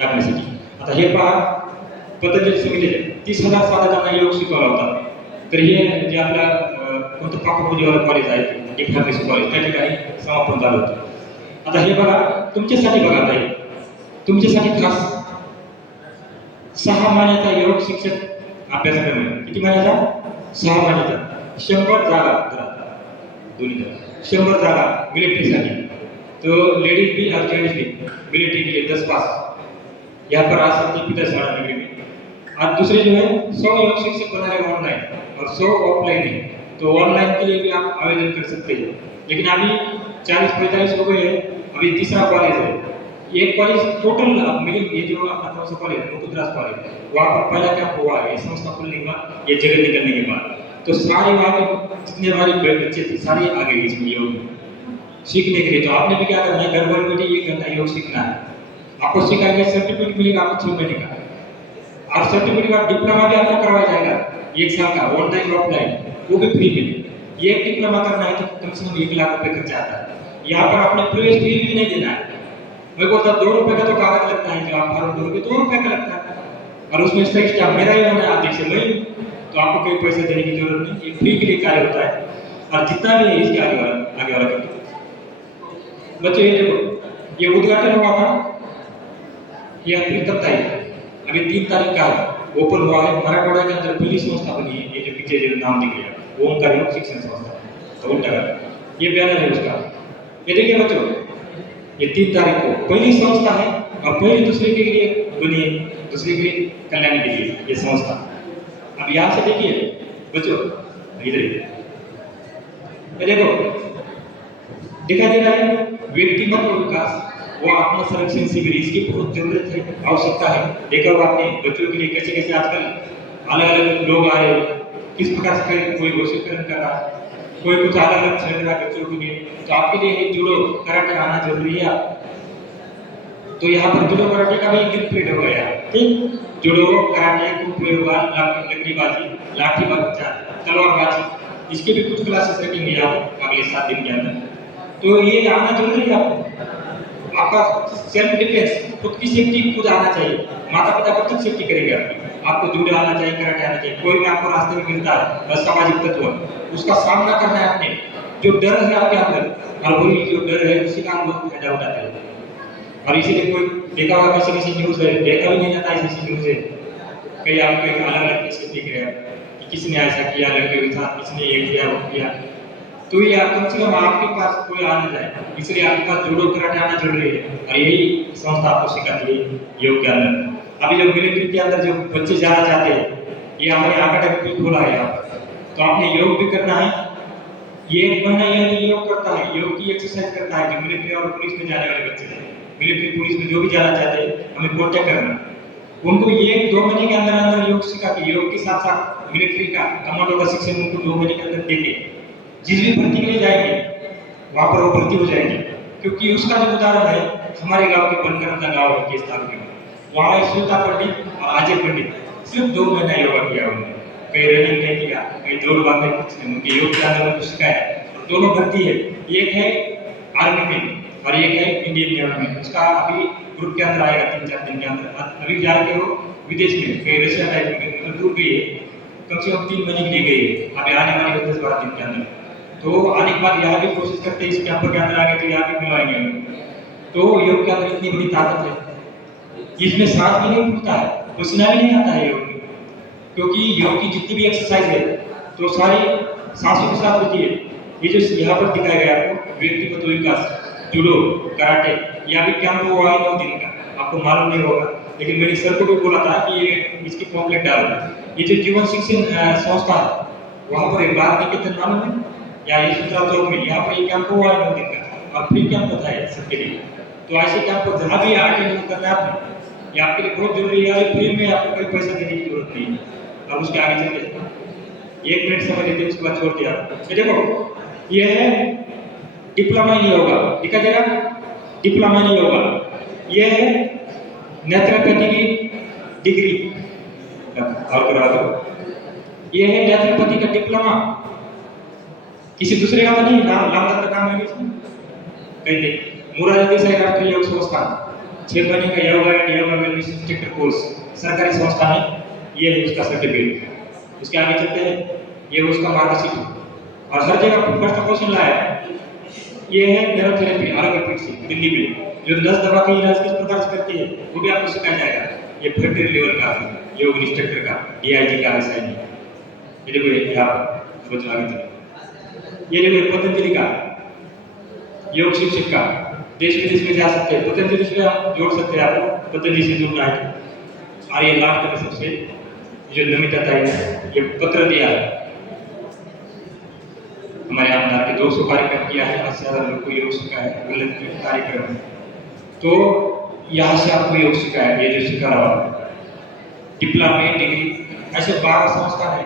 टाकण्यासाठी। आता हे पहा, पतंजली समितीने 30,000 साधकांना योग शिकवला होता। तर हे जे आपला कोणतं पाकपूजेवाला कॉलेज आहे, डी फार्मसी कॉलेज, त्या ठिकाणी समापन झालं होतं। आता हे बघा, तुमच्यासाठी बघा ताई, तुमच्यासाठी खास 6 महिन्याचा योग शिक्षक अभ्यासक्रम आहे। किती महिन्याचा? 6 महिन्याचा। 100 जागा दोन्ही तरफ, 100 जागा मिलिट्रीसाठी। तो लेडीज भी और जेंट्स भी मिलिट्री के लिए 10 पास यहाँ पर आ सकते हैं पिताशाला नगरी में। आज दूसरे जो है 100 योग शिक्षक बना रहे ऑनलाइन और 100 ऑफलाइन है, तो ऑनलाइन के लिए भी आप आवेदन कर सकते हैं। लेकिन अभी 40-45 हो गए हैं, अभी तीसरा कॉलेज है। एक कॉलेज टोटल मिल, ये जो अपना कौन सा कॉलेज, मुकुंदराज कॉलेज, वहाँ पर पहला कैंप हुआ है संस्था खुलने के बाद, ये जगह निकलने के बाद। तो सारे वहाँ के जितने हमारे बच्चे थे सारे आ गए इसमें योग सीखने के लिए। तो आपने भी क्या करना है, घर पर बैठे 1 घंटा योग सीखना है। आपको सिखाएंगे, सर्टिफिकेट मिलेगा आपको 6 महीने का, और सर्टिफिकेट का डिप्लोमा भी आपको करवाया जाएगा 1 साल का, ऑनलाइन ऑफलाइन, वो भी फ्री में। ये एक डिप्लोमा करना है तो कम से कम 1 लाख रुपए खर्चा आता है। यहाँ पर अपने प्रवेश फी भी नहीं देना है। मैं बोलता 2 रुपए का तो कागज लगता है, जो आप फॉर्म भरोगे 2 रुपए का लगता है, और उसमें स्ट्राइक स्टाफ मेरा ही होना है, आप देख से तो आपको कोई पैसे देने की जरूरत नहीं, ये फ्री के लिए कार्य होता है। और जितना भी है इसके आगे वाला करके बच्चों, ये देखो, ये उद्घाटन हुआ था, ये अभी तक था, अभी 3 तारीख का ओपन हुआ है। मराठवाड़ा के अंदर पहली संस्था बनी है, ये जो पीछे जो नाम दिख रहा है, ओमकार योग शिक्षण संस्था, तो उल्टा ये बैनर है उसका। ये देखिए बच्चों, ये 3 तारीख को पहली संस्था है, और पहले दूसरे के लिए बनी है, दूसरे के कल्याण के लिए ये संस्था। अब यहाँ से देखिए बच्चों, इधर ये देखो, दिखाई दे रहा है व्यक्तिगत विकास वो आत्म संरक्षण शिविर, इसकी बहुत जरूरत है, आवश्यकता है। देखा होगा आपने बच्चों के लिए कैसे कैसे आजकल अलग अलग लोग आ रहे हैं, किस प्रकार से कोई वशीकरण कर रहा है, कोई कुछ अलग अलग चल रहा है बच्चों के लिए। तो आपके लिए एक जुड़ो कराटे आना जरूरी है। तो यहाँ पर जुड़ो कराटे का भी एक पीरियड हो गया, ठीक? जुड़ो कराटे, कुंफू योगा, लकड़ीबाजी, लाठीबाजी, तलवारबाजी, इसके भी कुछ क्लासेस रखेंगे आप अगले 7 दिन के अंदर। तो ये आना जरूरी है आपको। आपका सेल्फ डिफेंस, खुद की सेफ्टी खुद आना चाहिए। माता पिता कब तक सेफ्टी करेंगे आपको जुड़े आना चाहिए, कराटे आना चाहिए। कोई भी आपको रास्ते में मिलता है असामाजिक तत्व, उसका सामना करना है आपने। जो डर है आपके अंदर, और वही जो डर है उसी का हम लोग फायदा उठाते हैं। और इसीलिए कोई देखा होगा किसी न्यूज है, देखा भी नहीं जाता ऐसी न्यूज है, कई आपको एक अलग अलग केसेस दिख रहे हैं कि किसने ऐसा किया लड़के के साथ, किसने ये किया वो किया। तो ये आप कम से कम आपके पास कोई आ ना जाए, इसलिए आपके पास जुड़ो कराटे आना जरूरी है। और यही संस्था आपको सिखाती है योग के अंदर। अभी जो मिलिट्री के अंदर जो बच्चे जाना चाहते हैं, ये हमारे अकादमी भी खोला है यहाँ पर, तो आपने योग भी करना है। ये 1 महीना यदि योग करता है, योग की एक्सरसाइज करता है, जो मिलिट्री और पुलिस में जाने वाले बच्चे हैं, मिलिट्री पुलिस में जो भी जाना चाहते हैं, हमें कॉन्टेक्ट करना। उनको 1-2 महीने के अंदर अंदर योग सीखा कि योग के साथ साथ मिलिट्री का कमांडो का शिक्षण उनको 2 महीने के अंदर देंगे, जिस भी भर्ती के लिए जाएंगे वहां पर वो भर्ती हो जाएंगे। क्योंकि उसका जो उदाहरण है हमारे गांव के बनकरंदा गांव है केस तालुके में, वहाँ श्वेता पंडित और अजय पंडित सिर्फ 2 महीना योगा किया उन्होंने, कहीं रनिंग नहीं किया, कहीं दौड़ भाग नहीं, कुछ नहीं, उनके योग के अंदर उनको सिखाया। दोनों भर्ती है, एक है आर्मी में और एक है इंडियन नेवी में, उसका अभी ग्रुप के अंदर आएगा 3-4 दिन के अंदर। अभी जा रहे हो विदेश में, कहीं रशिया टाइप में, मतलब दूर गई है, कम से कम 3 महीने के लिए गई है, अभी आने वाले 10-12 दिन के अंदर। तो आने के बाद यहाँ भी कोशिश करते हैं इस कैंप के अंदर आगे तो यहाँ भी बुलाएंगे। तो योग के अंदर इतनी बड़ी ताकत है, इसमें सांस भी नहीं फूलता है, पसीना भी नहीं आता है योग में, क्योंकि योग की जितनी भी एक्सरसाइज है तो सारी सांसों के साथ होती है। ये जो यहाँ पर दिखाया गया आपको व्यक्तिगत विकास, जूडो, कराटे, या भी कैंप हुआ है 9 दिन का, आपको मालूम नहीं होगा, लेकिन मैंने सर को भी बोला था कि ये इसकी पॉम्पलेट डालो। ये जो जीवन शिक्षण संस्था है वहाँ पर एक बार निकेतन मालूम है, या ये सुतरा चौक में, यहाँ पर ये कैंप हुआ है 9 दिन का और फ्री कैंप होता है सबके लिए। तो ऐसे कैंप को जहाँ भी अटेंड करना है आपने, ये आपके लिए बहुत जरूरी है, फ्री में आपको कोई पैसा देने की जरूरत नहीं है। अब उसके आगे चलते हैं, 1 मिनट समय देते उसके बाद छोड़ दिया। ये देखो ये है डिप्लोमा इन योगा, दिखा जरा, डिप्लोमा इन योगा, ये है नेत्रपति की डिग्री और करा दो, ये है नेत्रपति का डिप्लोमा, किसी दूसरे का तो नहीं, नाम का नाम है इसमें कहीं नहीं। मोरारजी देसाई राष्ट्रीय योग संस्थान 6 महीने का yoga and yoga wellness instructor course, सरकारी संस्था है, ये है उसका सर्टिफिकेट। उसके आगे चलते हैं, ये उसका मार्गशीट और हर जगह फर्स्ट क्वेश्चन लाया। ये है नेरोथेरेपी आरोग्यपीठ से दिल्ली में, जो नस दबा के इलाज किस प्रकार से करती है वो भी आपको सिखाया जाएगा। ये फैक्ट्री लेवल का योग इंस्ट्रक्टर का डीआईजी का ऐसा है। ये देखो यहाँ बच्चों आगे चलो, ये देखो पतंजलि का योग शिक्षक का, देश विदेश में जा सकते हैं, पतंजलि से आप जोड़ सकते हैं, आपको पतंजलि से जुड़ना है। और ये लास्ट में सबसे जो नमिता ताई ने ये पत्र दिया है, हमारे आमदार के 200 कार्यक्रम किया है, 80,000 लोग को योग सिखाया है, गलत कार्यक्रम। तो यहाँ से आपको योग सिखाया, ये जो सिखा रहा है डिप्लोमा डिग्री ऐसे 12 संस्थान है,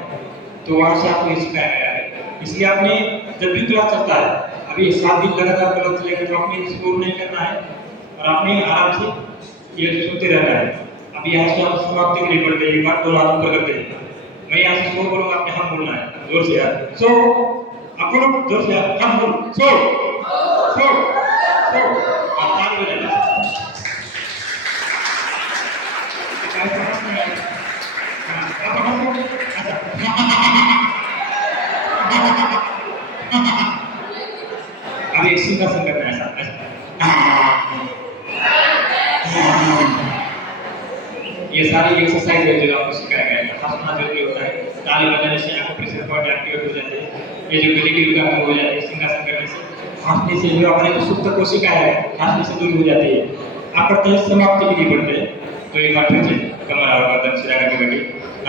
तो वहाँ से आपको ये सिखाया गया है। इसलिए आपने जब भी क्लास चलता है, अभी 7 दिन लगातार क्लास चलेगा, तो आपने स्कोर नहीं करना है और आपने आराम से ये सुनते रहना है। अभी यहाँ से आप समाप्ति के लिए पढ़ते हैं, एक बार 2 हाथ ऊपर करते हैं, मैं यहाँ से 100 बोलूँगा, आपने हम बोलना है जोर से यार, सो आप बोलो जोर से यार, हम बोल सो सो सो और ताल बजाना। अभी सिंहासन करना है ऐसा ऐसा, ये सारी एक्सरसाइज है जो आपको सिखाया गया है। हंसना जरूरी होता है, ताली बजाने से आपको प्रेशर पॉइंट एक्टिवेट हो जाते हैं, ये जो गले की विकार हो जाती है, सिंहासन करने से, हंसने से जो अपने सुप्त को सिखाया है, हंसने से दूर हो जाती है। आप करते हैं समाप्ति के लिए बढ़ते हैं, तो एक बार फिर से कमर और गर्दन सीधा करके बैठिए,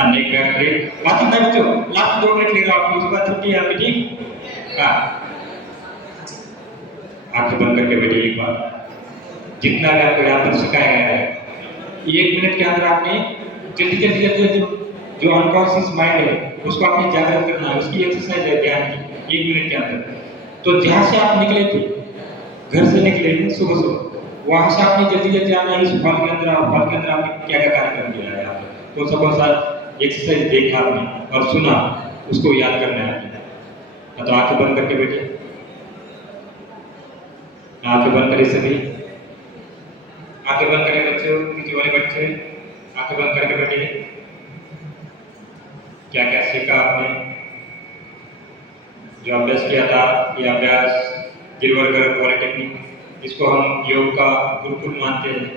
नेक बैक ब्रेक बाकी मैं बच्चों लास्ट 2 मिनट ले रहा हूँ, उसके बाद छुट्टी है आपकी, ठीक। हाँ, आंखें बंद करके बैठिए एक बार, जितना भी आपको यहाँ पर सिखाया गया है 1 मिनट के अंदर आपने जल्दी जो अनकॉन्शियस माइंड है उसको आपने जागृत करना है, उसकी एक्सरसाइज है ध्यान की 1 मिनट के अंदर। तो जहाँ से आप निकले थे, घर से निकले थे सुबह सुबह, वहाँ से आपने जल्दी आना है इस हॉल के अंदर, हॉल के अंदर आपने क्या क्या कार्यक्रम किया है, कौन सा एक्सरसाइज देखा आपने और सुना, उसको याद करना है आपने। तो आंखें बंद करके बैठिए, आंखें बंद करें सभी, आंखें बंद करें बच्चों, पीछे वाले बच्चे आंखें बंद करके बैठिए। क्या क्या सीखा आपने, जो अभ्यास किया था, ये अभ्यास गिरवरकर पॉलिटेक्निक, इसको हम योग का गुरुकुल मानते हैं,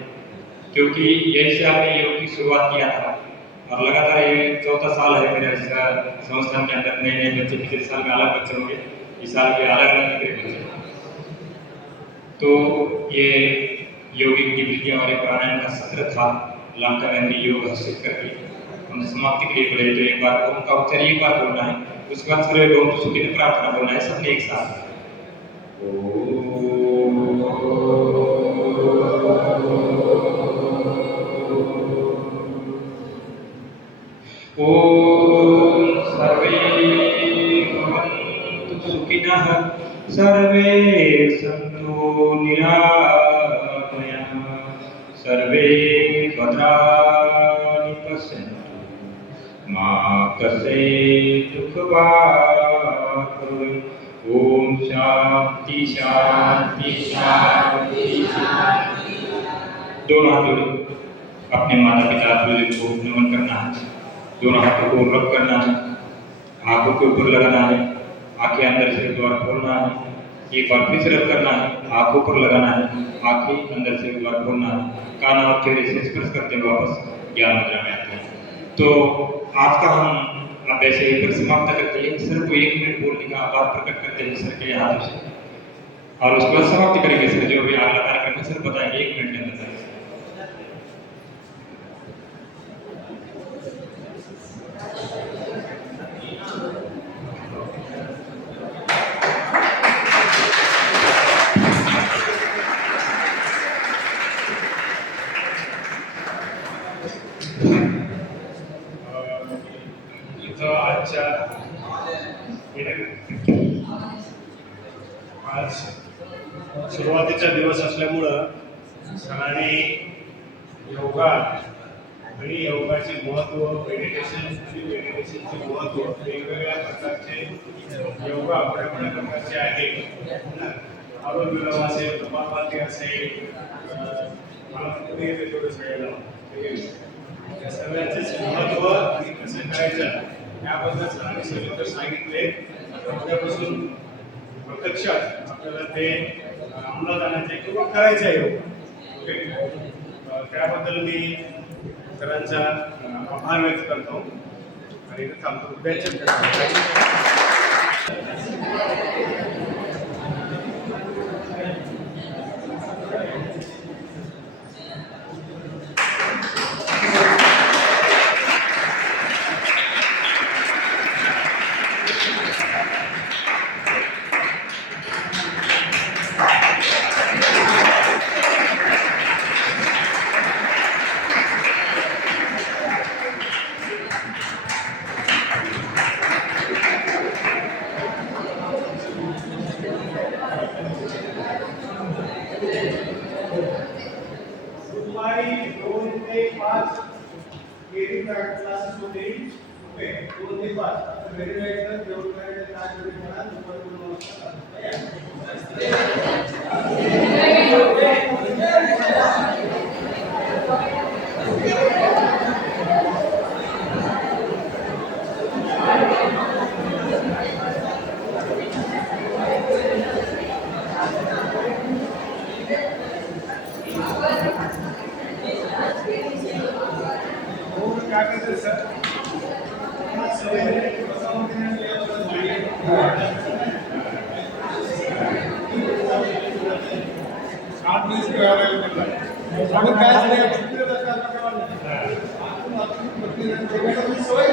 क्योंकि यही से आपने योग की शुरुआत किया था और लगातार ये 4था साल है मेरा इसका संस्थान के अंदर। नए नए बच्चे, पिछले साल में अलग बच्चे होंगे, इस साल के अलग अलग निकले बच्चे। तो ये योगिक की विद्या और प्राणायाम का सत्र था, लाखा गांधी योग हस्तित करके हमने समाप्ति के लिए बोले। तो एक बार उनका उच्चार एक बार बोलना है, उसके बाद सर्वे भवन्तु सुखिनः प्रार्थना बोलना है, सबने एक साथ। ॐ सर्वे भवन्तु सुखिनः सर्वे सन्तु निरामयाः सर्वे भद्राणि पश्यन्तु मा कश्चित् दुःखभाग् भवेत्। ओम शांति शांति शांति शांति। दोनों हाथ जोड़ो, अपने माता पिता बुजुर्ग को नमन करना है। दोनों हाथों को रब करना है, आंखों के ऊपर लगाना है, आंखें अंदर से द्वार खोलना है, एक बार फिर से रब करना है, आंखों पर लगाना है, आंखें अंदर से द्वार खोलना है, कान और चेहरे से स्पर्श करते हुए वापस ज्ञान मुद्रा में आते हैं। तो आज का हम अब ऐसे ही पर समाप्त करते हैं। सर को 1 मिनट बोलने का आभार प्रकट करते हैं सर के हाथों से, और उसके बाद समाप्त करेंगे सर। जो भी अगला कार्यक्रम है सर बताएंगे 1 मिनट के अंदर सर। आजच्या आज सुरुवातीचा दिवस असल्यामुळं सरांनी योगा आणि योगाचे महत्त्व, मेडिटेशनचे महत्त्व, वेगवेगळ्या प्रकारचे योगा बऱ्याच प्रकारचे आहेत. अनुलोम असेल, कपालभाती असेल, मला कुठे येते तेवढं सगळ्यांना या सगळ्यांचेच महत्त्व आणि कसं करायचं याबद्दल सरांनी सविस्तर सांगितले. उद्यापासून प्रत्यक्षात आपल्याला ते अंमलात आणायचे किंवा करायचं आहे योगा. ओके, त्याबद्दल मी सरांचा आभार व्यक्त करतो आणि थांबतो. उद्याच्या दुपारी 2 ते 5 केली क्लासेस होते. ओके, 2 ते 5 घरी जायचं, जेवण करायचं, तास वगैरे करा. दुपारी 2 वाजता क्या करते हैं सर? सवेरे सवय